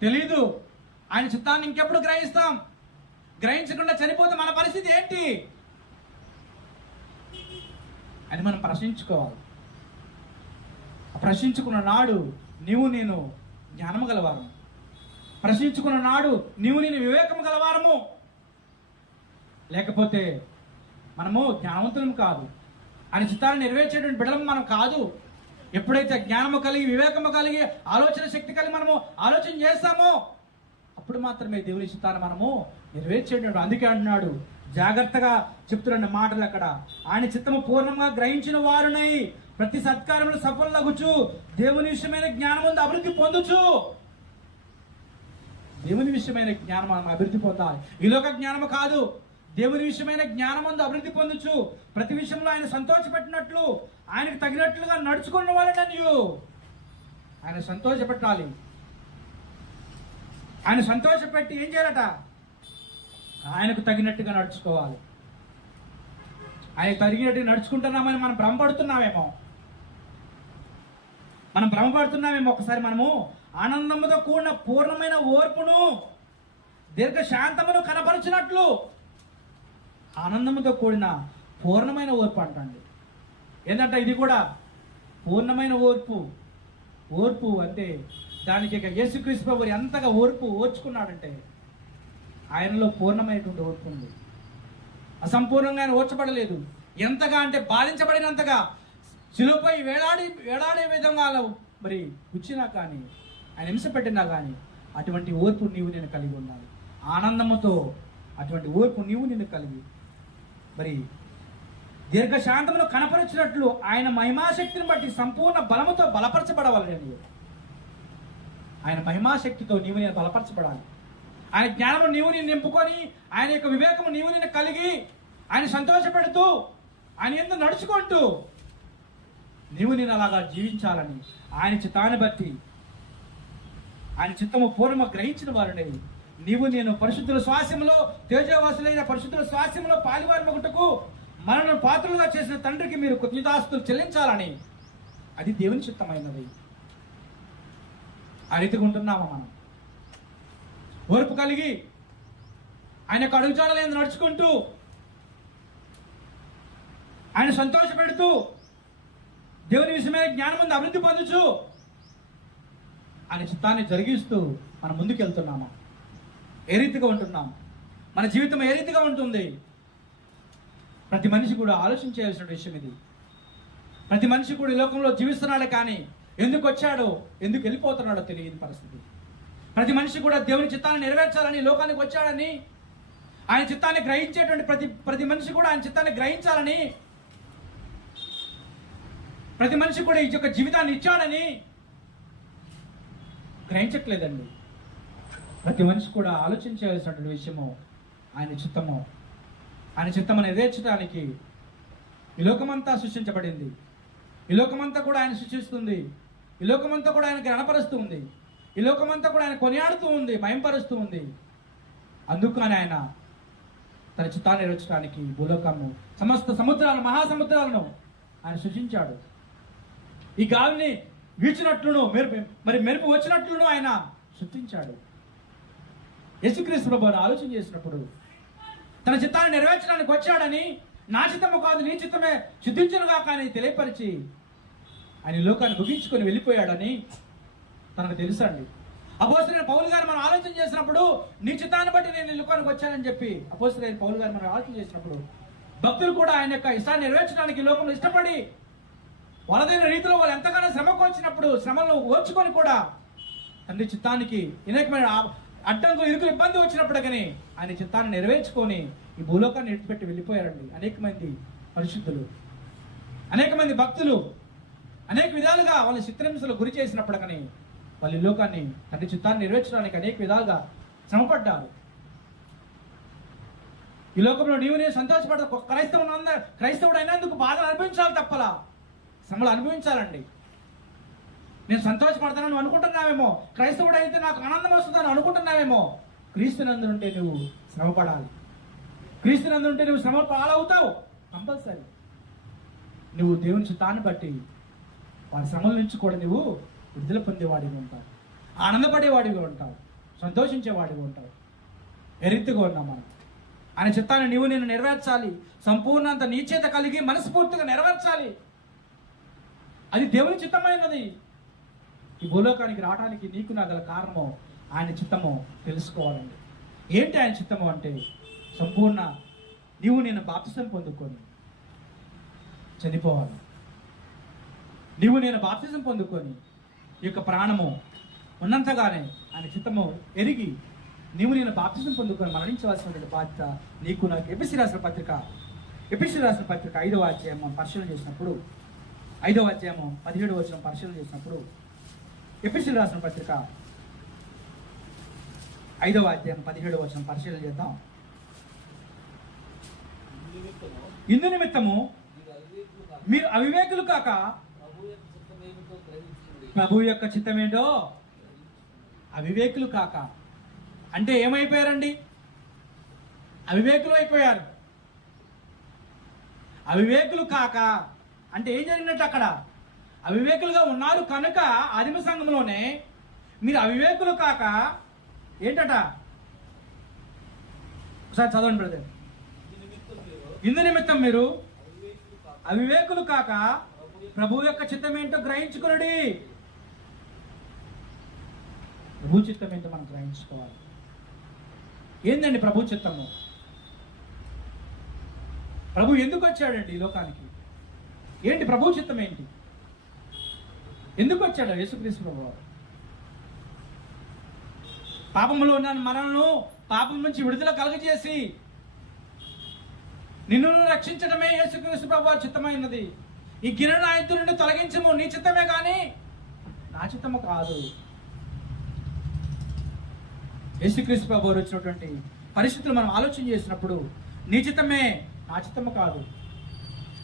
తెలీదు. ఆయన చిత్తాన్ని ఇంకెప్పుడు గ్రహిస్తాం? గ్రహించకుండా చనిపోతే మన పరిస్థితి ఏంటి అని మనం ప్రశ్నించుకోవాలి. ప్రశ్నించుకున్న నాడు నీవు నేను జ్ఞానము గలవారము, ప్రశ్నించుకున్న నాడు నీవు నేను వివేకము గలవారము. లేకపోతే మనము జ్ఞానవంతులం కాదు, ఆయన చిత్తాన్ని నెరవేర్చేటువంటి బిడ్డలం మనం కాదు. ఎప్పుడైతే జ్ఞానము కలిగి వివేకము కలిగి ఆలోచన శక్తి కలిగి మనము ఆలోచన చేస్తామో అప్పుడు మాత్రమే దేవుని చిత్తాన్ని మనము నెరవేర్చేటప్పుడు. అందుకే అంటున్నాడు, జాగ్రత్తగా చెప్తున్న మాటలు అక్కడ, ఆయన చిత్తము పూర్ణంగా గ్రహించిన వారునై ప్రతి సత్కారంలో సఫలగుచు దేవుని విషయమైన జ్ఞానమందు అభివృద్ధి పొందుచు. దేవుని విషయమైన జ్ఞానం మనం అభివృద్ధి పొందాలి. ఈ లోక జ్ఞానము కాదు, దేవుని విషయమైన జ్ఞానమందు అభివృద్ధి పొందుచు ప్రతి విషయంలో ఆయన సంతోషపెట్టినట్లు ఆయనకు తగినట్లుగా నడుచుకున్న వాళ్ళని ఆయన సంతోషపెట్టాలి. ఆయన సంతోషపెట్టి ఏం చేయాలట? ఆయనకు తగినట్టుగా నడుచుకోవాలి. ఆయన తగినట్టుగా నడుచుకుంటున్నామని మనం భ్రమపడుతున్నామేమో. ఒకసారి మనము ఆనందముతో కూడిన పూర్ణమైన ఓర్పును దీర్ఘశాంతమును కనపరిచినట్లు. ఆనందముతో కూడిన పూర్ణమైన ఓర్పు అంటండి. ఏంటంటే ఇది కూడా పూర్ణమైన ఓర్పు అంటే దానికి ఇక యేసుక్రీస్తు ప్రభువు ఎంతగా ఓర్చుకున్నాడంటే ఆయనలో పూర్ణమైనటువంటి ఓర్పు ఉంది. అసంపూర్ణంగా ఆయన ఓర్చబడలేదు. ఎంతగా అంటే బాధించబడినంతగా, శిలువపై వేలాడే విధంగా మరి కూర్చున్నా కానీ, ఆయన హింస పెట్టినా కానీ అటువంటి ఓర్పు నీవు నేను కలిగి ఉండాలి. ఆనందముతో అటువంటి ఓర్పు నీవు నేను కలిగి మరి దీర్ఘశాంతమును కనపరిచినట్లు ఆయన మహిమాశక్తిని బట్టి సంపూర్ణ బలముతో బలపరచబడవాలని. ఆయన మహిమాశక్తితో నీవు నేను బలపరచబడాలి. ఆయన జ్ఞానము నీవు నేను నింపుకొని, ఆయన యొక్క వివేకము నీవు నేను కలిగి, ఆయన సంతోషపెడుతూ, ఆయన ఎందుకు నడుచుకుంటూ నీవు నేను అలాగా జీవించాలని ఆయన చిత్తాన్ని బట్టి, ఆయన చిత్తము పూర్ణము గ్రహించిన వారిని నీవు నేను పరిశుద్ధుల స్వాస్యంలో, తేజోవాసులైన పరిశుద్ధుల స్వాస్యంలో పాలువారమగుటకు మనను పాత్రలుగా చేసిన తండ్రికి మీరు కృతజ్ఞతాస్తులు చెల్లించాలని. అది దేవుని చిత్తమైనది. ఆ రీతిగా ఉంటున్నామా మనం? ఓర్పు కలిగి ఆయన యొక్క అడుగుజాడలేదు నడుచుకుంటూ, ఆయన సంతోషపెడుతూ దేవుని విషయమైన జ్ఞానం ముందు అభివృద్ధి పొందుచు ఆయన చిత్తాన్ని జరిగిస్తూ మనం ముందుకెళ్తున్నాము. ఏ రీతిగా ఉంటున్నాం, మన జీవితం ఏ రీతిగా ఉంటుంది, ప్రతి మనిషి కూడా ఆలోచించాల్సిన విషయం ఇది. ప్రతి మనిషి కూడా ఈ లోకంలో జీవిస్తున్నాడే కానీ ఎందుకు వచ్చాడో ఎందుకు వెళ్ళిపోతున్నాడో తెలియని పరిస్థితి. ప్రతి మనిషి కూడా దేవుని చిత్తాన్ని నెరవేర్చాలని లోకానికి వచ్చాడని, ఆయన చిత్తాన్ని గ్రహించేటువంటి ప్రతి మనిషి కూడా ఆయన చిత్తాన్ని గ్రహించాలని, ప్రతి మనిషి కూడా ఈ యొక్క జీవితాన్ని ఇచ్చాడని గ్రహించట్లేదండి. ప్రతి మనిషి కూడా ఆలోచించాల్సినటువంటి విషయము ఆయన చిత్తము. ఆయన చిత్తము నెరవేర్చడానికి ఈ లోకమంతా సృష్టించబడింది. ఈ లోకమంతా కూడా ఆయన సృష్టిస్తుంది. ఈ లోకమంతా కూడా ఆయనకి రణపరుస్తూ ఉంది. ఈ లోకమంతా కూడా ఆయన కొనియాడుతూ ఉంది, భయంపరుస్తూ ఉంది. అందుకని ఆయన తన చిత్తాన్ని నెరవేర్చడానికి భూలోకము సమస్త సముద్రాలు, మహాసముద్రాలను ఆయన సృష్టించాడు. ఈ గాలిని వీచినట్లును మెరుపు వచ్చినట్లును ఆయన సృష్టించాడు. యేసుక్రీస్తు ప్రభువును ఆలోచన చేసినప్పుడు తన చిత్తాన్ని నెరవేర్చడానికి వచ్చాడని, నా చిత్తము కాదు నీ చిత్తమే సిద్ధించునుగా కానీ తెలియపరిచి ఆయన లోకాన్ని ముగించుకొని వెళ్ళిపోయాడని తనకు తెలుసండి. అపోస్తలుడైన పౌలు గారు మనం ఆలోచన చేసినప్పుడు నీ చిత్తాన్ని బట్టి నేను ఈ లోకానికి వచ్చానని చెప్పి అపోస్తలుడైన పౌలు గారు మనం ఆలోచన చేసినప్పుడు భక్తులు కూడా ఆయన యొక్క ఇష్టాన్ని నెరవేర్చడానికి ఈ లోకంలో ఇష్టపడి వాళ్ళదైన రీతిలో వాళ్ళు ఎంతగానో శ్రమకు వచ్చినప్పుడు శ్రమలను ఓర్చుకొని కూడా తండ్రి చిత్తానికి అనేకమైన అడ్డంకులు, ఇరుకులు, ఇబ్బంది వచ్చినప్పుడు కానీ ఆయన చిత్తాన్ని నెరవేర్చుకొని ఈ భూలోకాన్ని విడిచిపెట్టి వెళ్ళిపోయారండి. అనేక మంది పరిశుద్ధులు, అనేక మంది భక్తులు అనేక విధాలుగా వాళ్ళ చిత్రహింసలు గురి చేసినప్పుడు కానీ వాళ్ళు ఈ లోకాన్ని తండ్రి చిత్తాన్ని నెరవేర్చడానికి అనేక విధాలుగా శ్రమపడ్డారు. ఈ లోకంలో నీవు నేను సంతోషపడ క్రైస్తవుడు అయినందుకు బాధలు అనుభవించాలి తప్పలా శ్రమలు అనుభవించాలండి. నేను సంతోషపడతానని అనుకుంటున్నావేమో, క్రైస్తవుడు అయితే నాకు ఆనందం వస్తుందని అనుకుంటున్నావేమో, క్రీస్తునందుంటే నువ్వు శ్రమపడాలి. క్రీస్తునందుంటే నువ్వు శ్రమ పాలవుతావు కంపల్సరీ. నువ్వు దేవుని చిత్తాన్ని బట్టి వారి శ్రమల నుంచి కూడా నువ్వు విడుదల పొందేవాడిగా ఉంటావు, ఆనందపడేవాడిగా ఉంటావు, సంతోషించేవాడిగా ఉంటావు. ఏ రీతిగా ఉన్నాం మనం? ఆయన చిత్తాన్ని నీవు నేను నెరవేర్చాలి, సంపూర్ణంత నీ చేత కలిగి మనస్ఫూర్తిగా నెరవేర్చాలి. అది దేవుని చిత్తమైనది. ఈ భూలోకానికి రావడానికి నీకు నా గల కారణము ఆయన చిత్తము తెలుసుకోవాలండి. ఏంటి ఆయన చిత్తము అంటే సంపూర్ణ నీవు నేను బాప్తిసం పొందుకొని చనిపోవాలి. నీవు నేను బాప్తిసం పొందుకొని ఈ యొక్క ప్రాణము ఉన్నంతగానే ఆయన చిత్తము ఎరిగి నీవు నేను బాప్తిసం పొందుకొని మరణించవలసినటువంటి బాధ్యత నీకు నాకు. ఎపిసి రాసిన పత్రిక 5వ అధ్యాయం పరిశీలన చేసినప్పుడు 5వ అధ్యాయము 17వ వచనం పరిశీలన చేసినప్పుడు ఎపిసి రాసిన పత్రిక 5వ అధ్యాయం 17వ వచనం పరిశీలన చేద్దాం. ఇందు నిమిత్తము మీరు అవివేకులు కాక ప్రభు యొక్క చిత్తమేంటో అవివేకులు కాక అంటే ఏమైపోయారండి? అవివేకులు అయిపోయారు. అవివేకులు కాక అంటే ఏం జరిగినట్టు అక్కడ అవివేకులుగా ఉన్నారు కనుక ఆదిమ సంఘంలోనే మీరు అవివేకులు కాక ఏంటట ఒకసారి చదవండి బ్రదర్. ఇందు నిమిత్తం మీరు అవివేకులు కాక ప్రభు యొక్క చిత్తం ఏంటో గ్రహించుకునుడి. ప్రభు చిత్తం ఏంటో మనం గ్రహించుకోవాలి. ఏందండి ప్రభు చిత్తము? ప్రభు ఎందుకు వచ్చాడండి ఈ లోకానికి? ఏంటి ప్రభు చిత్తం ఏంటి? ఎందుకు వచ్చాడు యేసుక్రీస్తు ప్రభువు? పాపములో ఉన్న మనలను పాపం నుంచి విడుదల కలుగజేసి నిన్ను రక్షించడమే యేసుక్రీస్తు ప్రభువు చిత్తమైనది. ఈ గిన్నెను ఆయన నుండి తొలగించము, నీ చిత్తమే కానీ నా చిత్తము కాదు. యేసుక్రీస్తు ప్రభువు వచ్చినటువంటి పరిస్థితులు మనం ఆలోచన చేసినప్పుడు నీ చిత్తమే నా చిత్తము కాదు,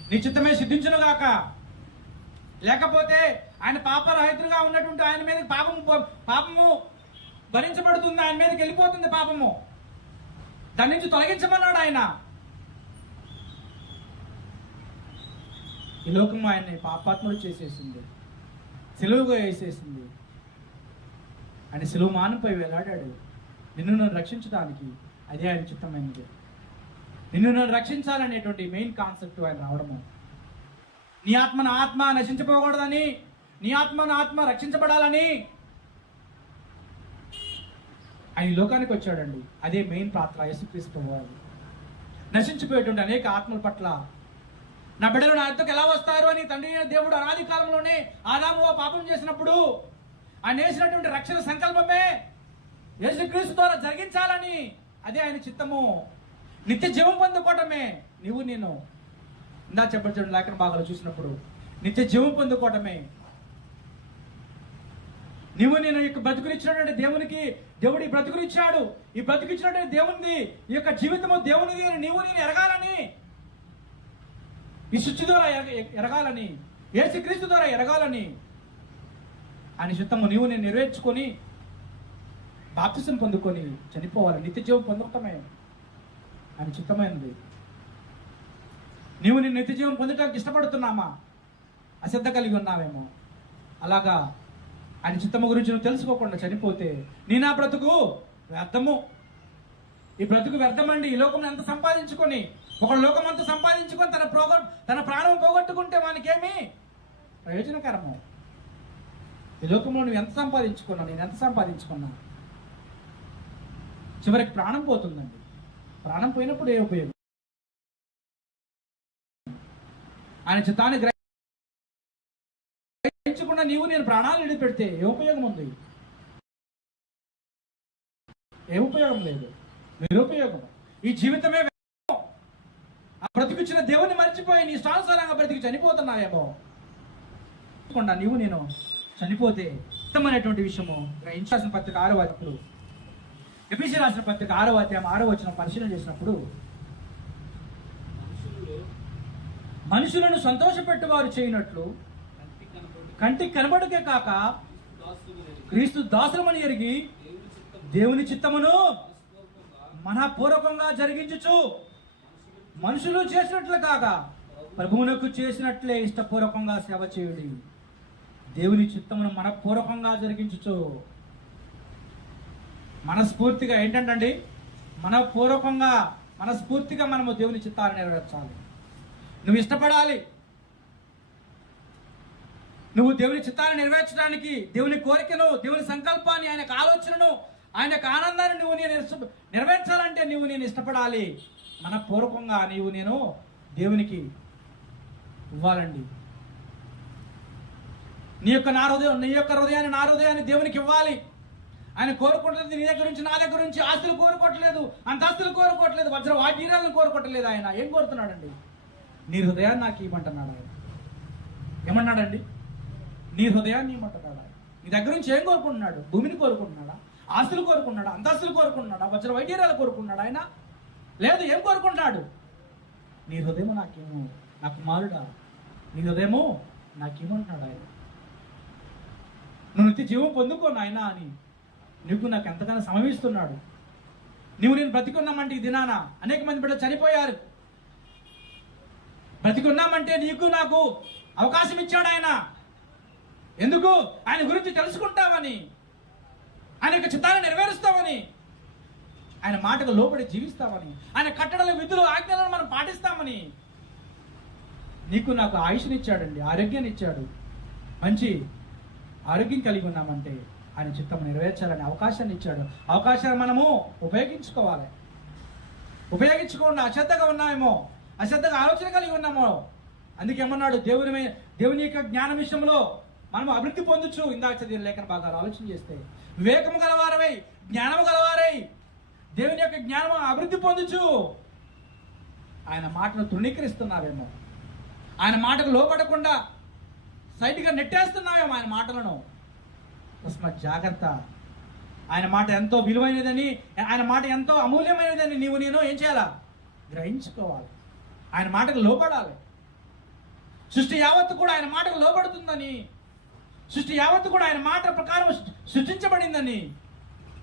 నీ చిత్తమే సిద్ధించునుగాక. లేకపోతే ఆయన పాపరహితులుగా ఉన్నటువంటి ఆయన మీద పాపము భరించబడుతుంది, ఆయన మీదకి వెళ్ళిపోతుంది పాపము. దాని నుంచి తొలగించమన్నాడు ఆయన. ఈ లోకము ఆయన్ని పాపాత్ముడు చేసేసింది, సిలువుగా వేసేసింది. ఆయన సిలువు మానంపై వేలాడాడు నిన్ను నన్ను రక్షించడానికి. అదే ఆయన చిత్తమైనది. నిన్ను నన్ను రక్షించాలనేటువంటి మెయిన్ కాన్సెప్ట్ ఆయన రావడము. నీ ఆత్మ నా ఆత్మ నశించిపోకూడదని, నీ ఆత్మ నా ఆత్మ రక్షించబడాలని ఆయన ఈ లోకానికి వచ్చాడండి. అదే మెయిన్ పాత్ర యేసుక్రీస్తు వారు. నశించిపోయేటువంటి అనేక ఆత్మల పట్ల నా బిడ్డలు నా ఎద్దకు ఎలా వస్తారు అని తండ్రి దేవుడు అనాది కాలంలోనే ఆదాము పాపం చేసినప్పుడు ఆయన వేసినటువంటి రక్షణ సంకల్పమే యేసుక్రీస్తు ద్వారా జరిగించాలని, అదే ఆయన చిత్తము. నిత్య జీవం పొందుకోవటమే నీవు నేను ఇందా చెప్పడం లేఖన భాగాలు చూసినప్పుడు నిత్య జీవం పొందుకోవటమే. నీవు నేను ఈ యొక్క బ్రతుకునిచ్చినటువంటి దేవునికి, దేవుడు ఈ బ్రతుకునిచ్చాడు, ఈ బ్రతుకిచ్చినటువంటి దేవునిది, ఈ యొక్క జీవితము దేవునిది అని నీవు నేను ఎరగాలని, ఈ సృష్టి ద్వారా ఎరగాలని, యేసుక్రీస్తు ద్వారా ఎరగాలని ఆయన చిత్తము నీవు నేను నెరవేర్చుకొని బాప్తిసం పొందుకొని చనిపోవాలి, నిత్య జీవం పొందటమే ఆయన చిత్తమైనది. నీవు నేను నిత్య జీవం పొందటానికి ఇష్టపడుతున్నామా? అశ్రద్ధ కలిగి ఉన్నావేమో. అలాగా ఆయన చిత్తము గురించి నువ్వు తెలుసుకోకుండా చనిపోతే నీ నా బ్రతుకు వ్యర్థము. ఈ బ్రతుకు వ్యర్థమండి. ఈ లోకం ఎంత సంపాదించుకొని, ఒక లోకం అంతా సంపాదించుకొని తన ప్రాణం పోగొట్టుకుంటే వానికేమి ప్రయోజనకరము? ఈ లోకంలో నువ్వు ఎంత సంపాదించుకున్నా, నేను ఎంత సంపాదించుకున్నా, చివరికి ప్రాణం పోతుందండి. ప్రాణం పోయినప్పుడు ఏ ఉపయోగం? ఆయన చిత్తాన్ని గ్రహించకుండా నీవు నేను ప్రాణాలు విడిపెడితే ఏ ఉపయోగం ఉంది? ఏ ఉపయోగం లేదు, నిరుపయోగం. ఈ జీవితమే ఆ బ్రతికిచ్చిన దేవుని మర్చిపోయి నీ ఇష్టానుసారంగా బ్రతికి చనిపోతున్నాయేమో. నీవు నేను చనిపోతే ఉత్తమమైనటువంటి విషయము గ్రహించాల్సిన పత్రిక 6వ అధ్యాయం, ఎఫెసీయులకు రాసిన పత్రిక 6వ అధ్యాయం 6వ వచనం పరిశీలన చేసినప్పుడు, మనుషులను సంతోషపెట్టు వారు చేయనట్లు కంటికి కనబడుకే కాక క్రీస్తు దాసులమని ఎరిగి దేవుని చిత్తమును మనఃపూర్వకంగా జరిగించుచు మనుషులు చేసినట్లు కాక ప్రభువునకు చేసినట్లే ఇష్టపూర్వకంగా సేవ చేయుడి. దేవుని చిత్తమును మనఃపూర్వకంగా జరిగించుచు, మనస్ఫూర్తిగా ఏంటంటండి, మనస్ఫూర్తిగా మనము దేవుని చిత్తాన్ని నెరవేర్చాలి. నువ్వు ఇష్టపడాలి. నువ్వు దేవుని చిత్తాన్ని నెరవేర్చడానికి, దేవుని కోరికను, దేవుని సంకల్పాన్ని, ఆయన ఆలోచనను, ఆయన ఆనందాన్ని నువ్వు నేను నెరవేర్చాలంటే నువ్వు నేను ఇష్టపడాలి. మనపూర్వకంగా నీవు నేను దేవునికి ఇవ్వాలండి. నీ యొక్క హృదయాన్ని నా హృదయాన్ని దేవునికి ఇవ్వాలి. ఆయన కోరుకోవట్లేదు నీ దగ్గర నుంచి, నా దగ్గర నుంచి ఆస్తులు కోరుకోవట్లేదు, అంతస్తులు కోరుకోవట్లేదు, వజ్ర వాటీరాలను కోరుకోవట్లేదు. ఆయన ఏం కోరుతున్నాడండి? నీ హృదయాన్ని నాకు ఇవ్వమంటున్నాడు. ఆయన ఏమన్నాడండి? నీ హృదయాన్ని ఇవ్వమంటున్నాడు. నీ దగ్గర నుంచి ఏం కోరుకుంటున్నాడు? భూమిని కోరుకుంటున్నాడా? ఆస్తులు కోరుకున్నాడా? అంతస్తులు కోరుకున్నాడా? వజ్ర వైటీరాలు కోరుకున్నాడు? ఆయన లేదు. ఏం కోరుకుంటున్నాడు? నీ హృదయము నాకేమో, నా కుమారుడా, నీ హృదయము నాకేమంటున్నాడు ఆయన. నువ్వు నిత్య జీవం పొందుకో నాయనా అని నీకు నాకు ఎంతగానో సమమిస్తున్నాడు. నువ్వు నేను బ్రతికున్నామంటే ఈ దినాన అనేక మంది బిడ్డలు చనిపోయారు. బ్రతికున్నామంటే నీకు నాకు అవకాశం ఇచ్చాడు ఆయన. ఎందుకు? ఆయన గురించి తెలుసుకుంటామని, ఆయన యొక్క చిత్తాన్ని నెరవేరుస్తామని, ఆయన మాటకు లోబడి జీవిస్తామని, ఆయన కట్టడల విధులు ఆజ్ఞలను మనం పాటిస్తామని. నీకు నాకు ఆయుష్నిచ్చాడండి, ఆరోగ్యాన్ని ఇచ్చాడు. మంచి ఆరోగ్యం కలిగి ఉన్నామంటే ఆయన చిత్తం నెరవేర్చాలని అవకాశాన్ని ఇచ్చాడు. అవకాశాన్ని మనము ఉపయోగించుకోవాలి. ఉపయోగించుకోండి. అశ్రద్ధగా ఉన్నామేమో, అశ్రద్ధగా ఆలోచన కలిగి ఉన్నామో. అందుకేమన్నాడు? దేవుని యొక్క జ్ఞానం విషయంలో మనం అభివృద్ధి పొందొచ్చు. ఇందాక చదివిన లేఖన భాగాలు ఆలోచన చేస్తే, వివేకము గలవారవై, జ్ఞానము గలవారై దేవుని యొక్క జ్ఞానం అభివృద్ధి పొందొచ్చు. ఆయన మాటను తృణీకరిస్తున్నావేమో, ఆయన మాటకు లోపడకుండా సైడ్గా నెట్టేస్తున్నావేమో ఆయన మాటలను. తస్మాత్ జాగ్రత్త. ఆయన మాట ఎంతో విలువైనదని, ఆయన మాట ఎంతో అమూల్యమైనదని నీవు నేను ఏం చేయాలా? గ్రహించుకోవాలి. ఆయన మాటకు లోపడాలి. సృష్టి యావత్తు కూడా ఆయన మాటకు లోబడుతుందని, సృష్టి యావత్తు కూడా ఆయన మాట ప్రకారం సృష్టించబడిందని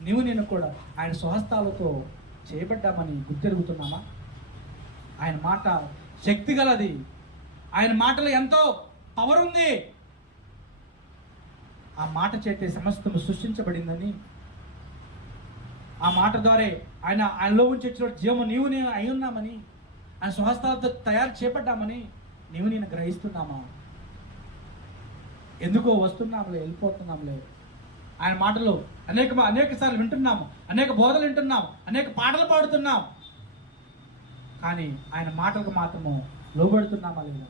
నీవు నేను కూడా ఆయన స్వహస్తాలతో చేయబడ్డామని గుర్తెరుగుతున్నామా? ఆయన మాట శక్తి గలది. ఆయన మాటలో ఎంతో పవర్ ఉంది. ఆ మాట చేతే సమస్తము సృష్టించబడిందని, ఆ మాట ద్వారా ఆయనలో ఉంచి వచ్చిన జీవము నీవు నేను అయి ఉన్నామని, ఆయన స్వహస్తాలతో తయారు చేయబడ్డామని నేను గ్రహిస్తున్నామా? ఎందుకో వస్తున్నాంలే, వెళ్ళిపోతున్నాంలే. ఆయన మాటలు అనేక సార్లు వింటున్నాము, అనేక బోధలు వింటున్నాం, అనేక పాటలు పాడుతున్నాం, కానీ ఆయన మాటలకు మాత్రము లోబడుతున్నామా లేదా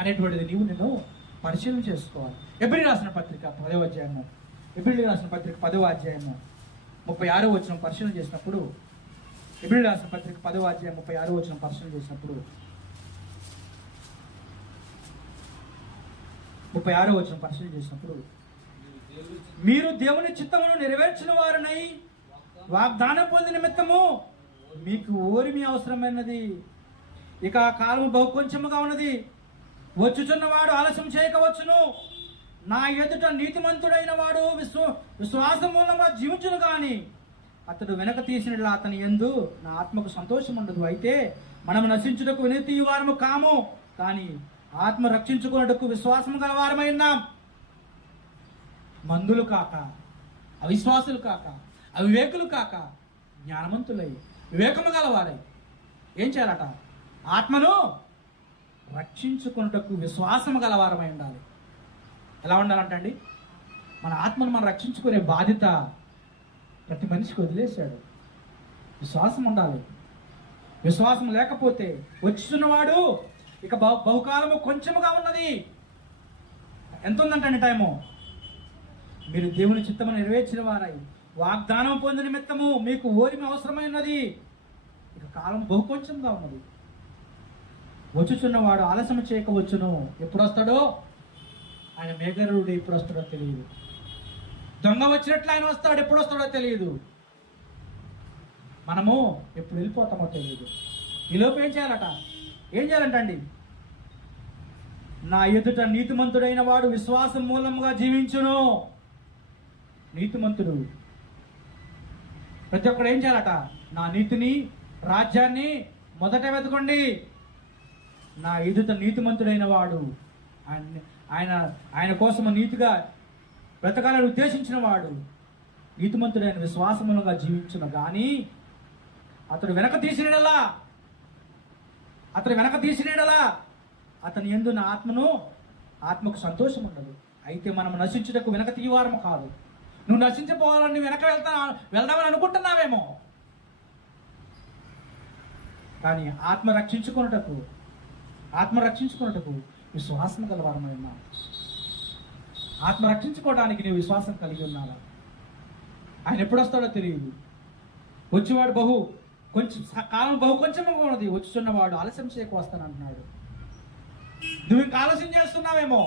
అనేటువంటిది నేను పరిశీలన చేసుకోవాలి. ఎబ్రిల్ రాసిన పత్రిక 10వ అధ్యాయము, ఎబ్రిల్ రాసిన పత్రిక 10వ అధ్యాయము 36వ వచనం పరిశీలన చేసినప్పుడు, ఎబ్రిల్ రాసిన పత్రిక 10వ అధ్యాయం 36వ వచనం పరిశీలన చేసినప్పుడు 36వ వచనం పరిశీలన చేసినప్పుడు, మీరు దేవుని చిత్తమును నెరవేర్చిన వారనై వాగ్దానం పొందిన నిమిత్తము మీకు ఓరిమి అవసరమైనది. ఇక కాలము బహు కొంచెముగా ఉన్నది, వచ్చుచున్నవాడు ఆలస్యం చేయకవచ్చును. నా ఎదుట నీతిమంతుడైన వాడు విశ్వాసం మూలంగా జీవించును గాని అతడు వెనక తీసినట్లా అతని యందు నా ఆత్మకు సంతోషం ఉండదు. అయితే మనం నశించుటకు వినతి వారము కాము, కానీ ఆత్మ రక్షించుకున్నటకు విశ్వాసం గల వారమై ఉన్నాం. మందులు కాక, అవిశ్వాసులు కాక, అవివేకులు కాక, జ్ఞానవంతులై వివేకము గలవారై ఏం చేయాలట? ఆత్మను రక్షించుకున్నటకు విశ్వాసము గలవారమై ఉండాలి. ఎలా ఉండాలంటండి? మన ఆత్మను మనం రక్షించుకునే బాధ్యత ప్రతి మనిషికి వదిలేశాడు. విశ్వాసం ఉండాలి. విశ్వాసం లేకపోతే వచ్చున్నవాడు ఇక బహుకాలము కొంచెముగా ఉన్నది. ఎంత ఉందంటండి టైము? మీరు దేవుని చిత్తము నెరవేర్చిన వారై వాగ్దానం పొందిన నిమిత్తము మీకు ఓరిమి అవసరమైనది. ఇక కాలం బహు కొంచెంగా ఉన్నది. వచ్చుచున్నవాడు ఆలస్యం చేయకవచ్చును. ఎప్పుడు వస్తాడో ఆయన మేఘరుడు, ఎప్పుడు వస్తాడో తెలియదు. దొంగ వచ్చినట్లు ఆయన వస్తాడు, ఎప్పుడు వస్తాడో తెలియదు. మనము ఎప్పుడు వెళ్ళిపోతామో తెలియదు. ఈలోపు ఏం చేయాలట? ఏం చేయాలంటండి? నా ఎదుట నీతిమంతుడైన వాడు విశ్వాసం మూలముగా జీవించును. నీతిమంతుడు ప్రతి ఒక్కడు ఏం చేయాలట? నా నీతిని, రాజ్యాన్ని మొదట వెతకండి. నా ఎదుట నీతిమంతుడైన వాడు, ఆయన కోసం నీతిగా బ్రతకాలని ఉద్దేశించిన వాడు నీతిమంతుడైన విశ్వాసములుగా జీవించును గాని అతడు వెనక తీసినడలా అతని యందు నా ఆత్మకు సంతోషం ఉండదు. అయితే మనం నశించుటకు వెనక తీవారము కాదు. నువ్వు నశించిపోవాలని వెనక వెళ్దామని అనుకుంటున్నావేమో, కానీ ఆత్మ రక్షించుకున్నటకు విశ్వాసం గలవారమై ఉన్నావు. ఆత్మ రక్షించుకోవడానికి నీవు విశ్వాసం కలిగి ఉన్నావా? ఆయన ఎప్పుడు వస్తాడో తెలియదు. వచ్చేవాడు కాలం బహు కొంచెంగా ఉన్నది. వచ్చుచున్నవాడు ఆలస్యం చేయకు వస్తాను అంటున్నాడు. నువ్వు ఇంకా ఆలస్యం చేస్తున్నావేమో.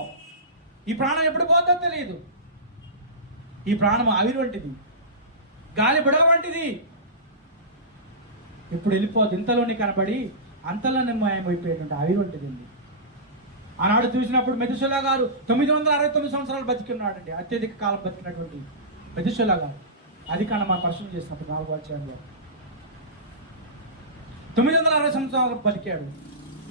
ఈ ప్రాణం ఎప్పుడు పోతుందో తెలియదు. ఈ ప్రాణం ఆవిరి వంటిది, గాలి బుడగ వంటిది. ఇప్పుడు వెళ్ళిపోదు. ఇంతలోనే కనబడి అంతలోనే మాయమైపోయేటువంటి ఆవిరి వంటిది. ఆనాడు చూసినప్పుడు మెతుషెలా గారు 969 సంవత్సరాలు బతికున్నాడండి. అత్యధిక కాలం బతికినటువంటి మెతుషెలా గారు. అది కన్నా మనం పరిశీలన చేసినప్పుడు 4వ అధ్యాయంలో 960 సంవత్సరాలు బతికాడు.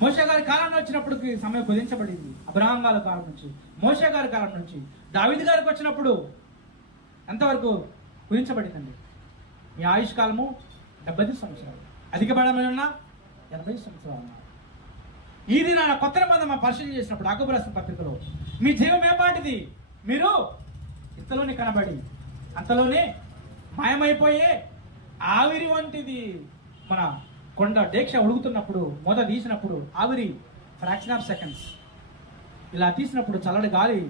మోషే గారి కాలంలో వచ్చినప్పుడు సమయం కుదించబడింది. అబ్రహాం గారి కాలం నుంచి, మోషే గారి కాలం నుంచి దావీదు గారికి వచ్చినప్పుడు ఎంతవరకు కుదించబడిందండి? మీ ఆయుష్ కాలము 75 సంవత్సరాలు, అధిక బలమైన 80 సంవత్సరాలు. ఈ దినాన కొత్త నిబంధన మనం పరిశీలన చేసినప్పుడు యాకోబు రాసిన పత్రికలో మీ జీవం ఏపాటిది? మీరు ఇంతలోనే కనబడి అంతలోనే మాయమైపోయే ఆవిరి వంటిది. మన కొండ డేక్ష ఉడుగుతున్నప్పుడు మొద తీసినప్పుడు ఆవిరి ఫ్రాక్షన్ ఆఫ్ సెకండ్స్ ఇలా తీసినప్పుడు చల్లటి గాలి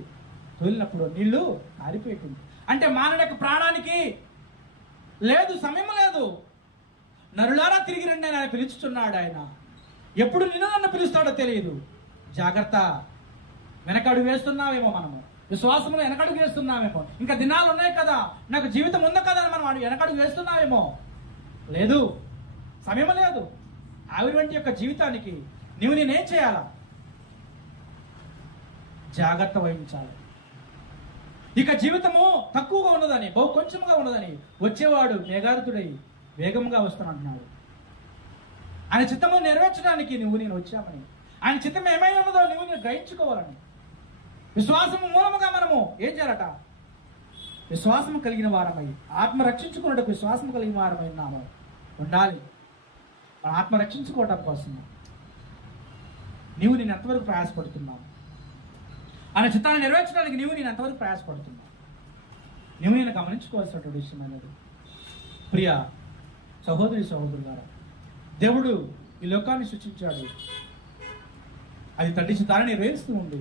తోలినప్పుడు నీళ్లు కారిపోయేటుంది. అంటే మానవునికి ప్రాణానికి లేదు, సమయం లేదు. నరులారా తిరిగి రండి అని ఆయన పిలుచుతున్నాడు. ఆయన ఎప్పుడు నన్ను పిలుస్తాడో తెలియదు. జాగ్రత్త. వెనకడుగు వేస్తున్నామేమో, మనము విశ్వాసంలో వెనకడుగు వేస్తున్నామేమో. ఇంకా దినాలు ఉన్నాయి కదా, నాకు జీవితం ఉంది కదా అని మనం వెనకడుగు వేస్తున్నామేమో. లేదు, సమయం లేదు. ఆవిరి వంటి యొక్క జీవితానికి నేనేం చేయాలా? జాగ్రత్త వహించాలి. ఇక జీవితము తక్కువగా ఉన్నదని, బహు కొంచెంగా ఉన్నదని వచ్చేవాడు మేఘారుతుడై వేగంగా వస్తానంటున్నాడు. ఆయన చిత్తము నెరవేర్చడానికి నేను వచ్చామని, ఆయన చిత్తం ఏమై ఉన్నదో నేను గ్రహించుకోవాలని విశ్వాసము మూలముగా మనము ఏం చేయాలట? విశ్వాసం కలిగిన వారమై, ఆత్మ రక్షించుకున్నట్టు విశ్వాసం కలిగిన వారమై ఉన్నాము ఉండాలి. మన ఆత్మ రక్షించుకోవడం కోసం నీవు నేను ఎంతవరకు ప్రయాసపడుతున్నావు? ఆయన చిత్తాన్ని నెరవేర్చడానికి నేను ఎంతవరకు ప్రయాసపడుతున్నావు? నేను గమనించుకోవాల్సినటువంటి విషయం అనేది. ప్రియ సహోదరి సహోదరులారా, దేవుడు ఈ లోకాన్ని సృష్టించాడు. అది తండ్రి చిత్తాన్ని నెరవేరుస్తూ ఉంది.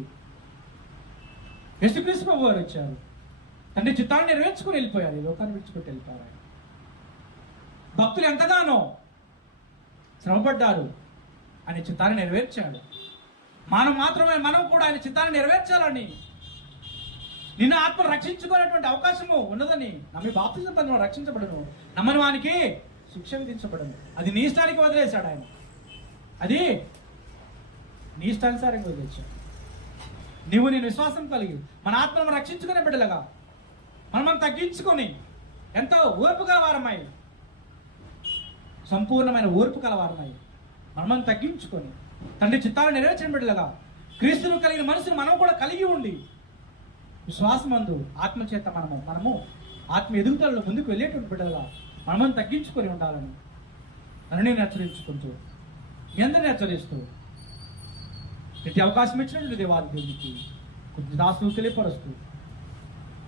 యేసుక్రీస్తు ప్రభువు వారు వచ్చారు, తండ్రి చిత్తాన్ని నెరవేర్చుకుని వెళ్ళిపోయారు, ఈ లోకాన్ని విడిచిపెట్టి వెళ్ళిపోయారు. భక్తులు ఎంతగానో శ్రమపడ్డారు, ఆయన చిత్తాన్ని నెరవేర్చాడు. మనం కూడా ఆయన చిత్తాన్ని నెరవేర్చాలని, నిన్న ఆత్మ రక్షించుకునేటువంటి అవకాశము ఉన్నదని నమ్మి బాప్తిజం పొందిన రక్షించబడను, నమ్మని వానికి శిక్ష విధించబడను. అది నీ ఇష్టానికి వదిలేశాడు ఆయన, అది నీ ఇష్టానుసారంగా వదిలేశాడు. నీవు నేను విశ్వాసం కలిగి మన ఆత్మను రక్షించుకునే బిడ్డలుగా మనం తగ్గించుకొని ఎంతో ఓర్పు గలవారమై, సంపూర్ణమైన ఓర్పు కలవారమై మనం తగ్గించుకొని తండ్రి చిత్తాలను నెరవేర్చిన బిడ్డలుగా క్రీస్తును కలిగిన మనసును మనం కూడా కలిగి ఉండి విశ్వాసమందు ఆత్మచేత మనము ఆత్మ ఎదుగుదలలో ముందుకు వెళ్ళేటువంటి బిడ్డలుగా మనం తగ్గించుకొని ఉండాలని నన్ను నేను హెచ్చరించుకుంటూ మీ అందరినీ హెచ్చరిస్తూ ఇటు అవకాశం ఇచ్చినటువంటి దేవాది దేవునికి కొద్ది దాసులు తెలియపరుస్తూ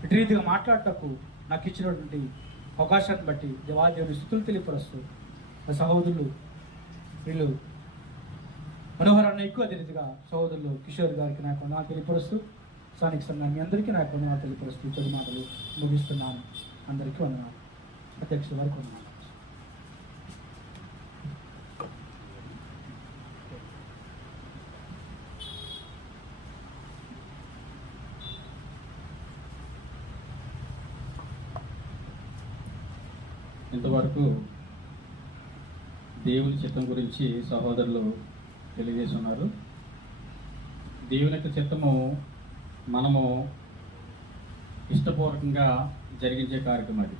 ఇటు రీతిగా మాట్లాడటకు నాకు ఇచ్చినటువంటి అవకాశాన్ని బట్టి దేవాది దేవుని స్థుతులు తెలియపరుస్తూ నా సహోదరులు వీళ్ళు మనోహరాన్ని ఎక్కువ అదే రీతిగా సహోదరులు కిషోర్ గారికి నాకు నా తెలియపరుస్తూ స్థానిక సంఘాన్ని అందరికీ నాకు నా తెలియపరుస్తూ కొద్ది మాటలు ముగిస్తున్నాను. అందరికీ వందనాలు. అధ్యక్ష వారికి వందనాలు. ఇంతవరకు దేవుని చిత్తం గురించి సహోదరులు తెలియజేసి ఉన్నారు. దేవుని యొక్క చిత్తము మనము ఇష్టపూర్వకంగా జరిగించే కార్యక్రమం. అది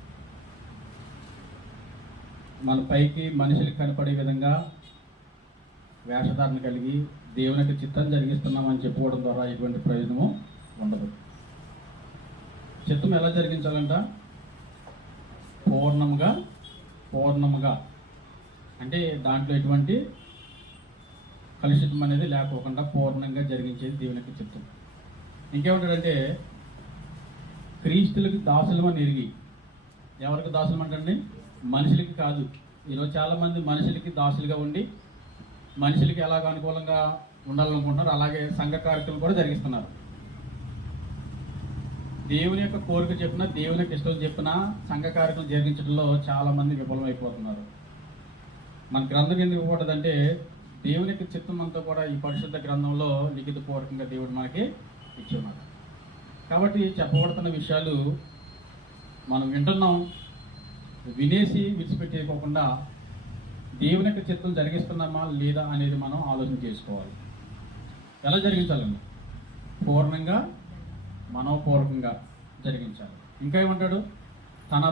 మన పైకి మనుషులకు కనపడే విధంగా వేషధారణ కలిగి దేవుని యొక్క చిత్తం జరిగిస్తున్నామని చెప్పుకోవడం ద్వారా ఎటువంటి ప్రయోజనము ఉండదు. చిత్తం ఎలా జరిగించాలంట? పూర్ణముగా అంటే దాంట్లో ఎటువంటి కలుషితం అనేది లేకోకుండా పూర్ణంగా జరిగించేది దేవుని యొక్క చిత్తం. ఇంకేమంటాడంటే క్రీస్తులకు దాసులమని ఎరిగి. ఎవరికి దాసులం అంటండి? మనుషులకి కాదు. ఈరోజు చాలామంది మనుషులకి దాసులుగా ఉండి మనుషులకి ఎలాగ అనుకూలంగా ఉండాలనుకుంటున్నారు, అలాగే సంఘ కార్యక్రమాలు కూడా జరిగిస్తున్నారు. దేవుని యొక్క కోరిక చెప్పినా, దేవుని యొక్క ఇష్టం చెప్పినా సంఘ కార్యక్రమం జరిగించడంలో చాలామంది విఫలమైపోతున్నారు. మన గ్రంథం ఎందుకు ఇవ్వకూడదంటే దేవుని యొక్క చిత్తం అంతా కూడా ఈ పరిశుద్ధ గ్రంథంలో లిఖితపూర్వకంగా దేవుడు మనకి ఇచ్చున్నాడు. కాబట్టి చెప్పబడుతున్న విషయాలు మనం వింటున్నాం, వినేసి విడిచిపెట్టేయకోకుండా దేవుని యొక్క చిత్తం జరిగిస్తున్నామా లేదా అనేది మనం ఆలోచన చేసుకోవాలి. ఎలా జరిగించాలండి? పూర్ణంగా మనోపూర్వకంగా జరిగించాలి. ఇంకా ఏమంటాడు? తన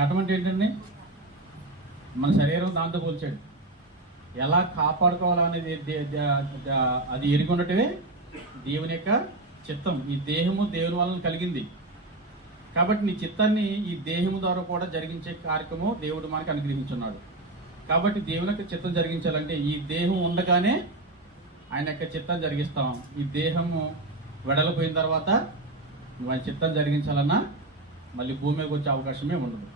ఘటం అంటే ఏంటండి? మన శరీరం దాంతో పోల్చాడు. ఎలా కాపాడుకోవాలనేది అది ఎరిగి ఉండటమే దేవుని యొక్క చిత్తం. ఈ దేహము దేవుని వలన కలిగింది కాబట్టి నీ చిత్తాన్ని ఈ దేహము ద్వారా కూడా జరిగించే కార్యక్రమం దేవుడు మనకి అనుగ్రహించున్నాడు. కాబట్టి దేవుని యొక్క చిత్తం జరిగించాలంటే ఈ దేహం ఉండగానే ఆయన యొక్క చిత్తం జరిగిస్తాం. ఈ దేహము వెడలిపోయిన తర్వాత ఆయన చిత్తం జరిగించాలన్నా మళ్ళీ భూమి మీదకి వచ్చే అవకాశమే ఉండదు.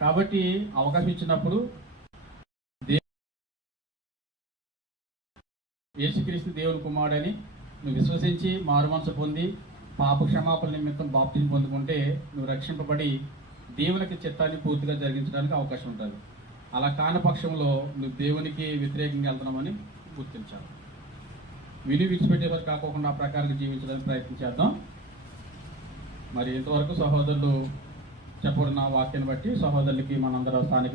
కాబట్టి అవకాశం ఇచ్చినప్పుడు యేసుక్రీస్తు దేవుని కుమారుడని నువ్వు విశ్వసించి మారు మనసు పొంది పాప క్షమాపణ నిమిత్తం బాప్తిని పొందుకుంటే నువ్వు రక్షింపబడి దేవునికి చిత్తాన్ని పూర్తిగా జరిగించడానికి అవకాశం ఉంటుంది. అలా కాని పక్షంలో నువ్వు దేవునికి వ్యతిరేకంగా వెళ్తున్నామని గుర్తించాలి. విని విడిచిపెట్టేవారు కాకుండా ఆ ప్రకారంగా జీవించడానికి ప్రయత్నించేద్దాం. మరి ఇంతవరకు సహోదరులు చెప్పబడిన వాక్యాన్ని బట్టి సహోదరులకి మనందరూ స్థానిక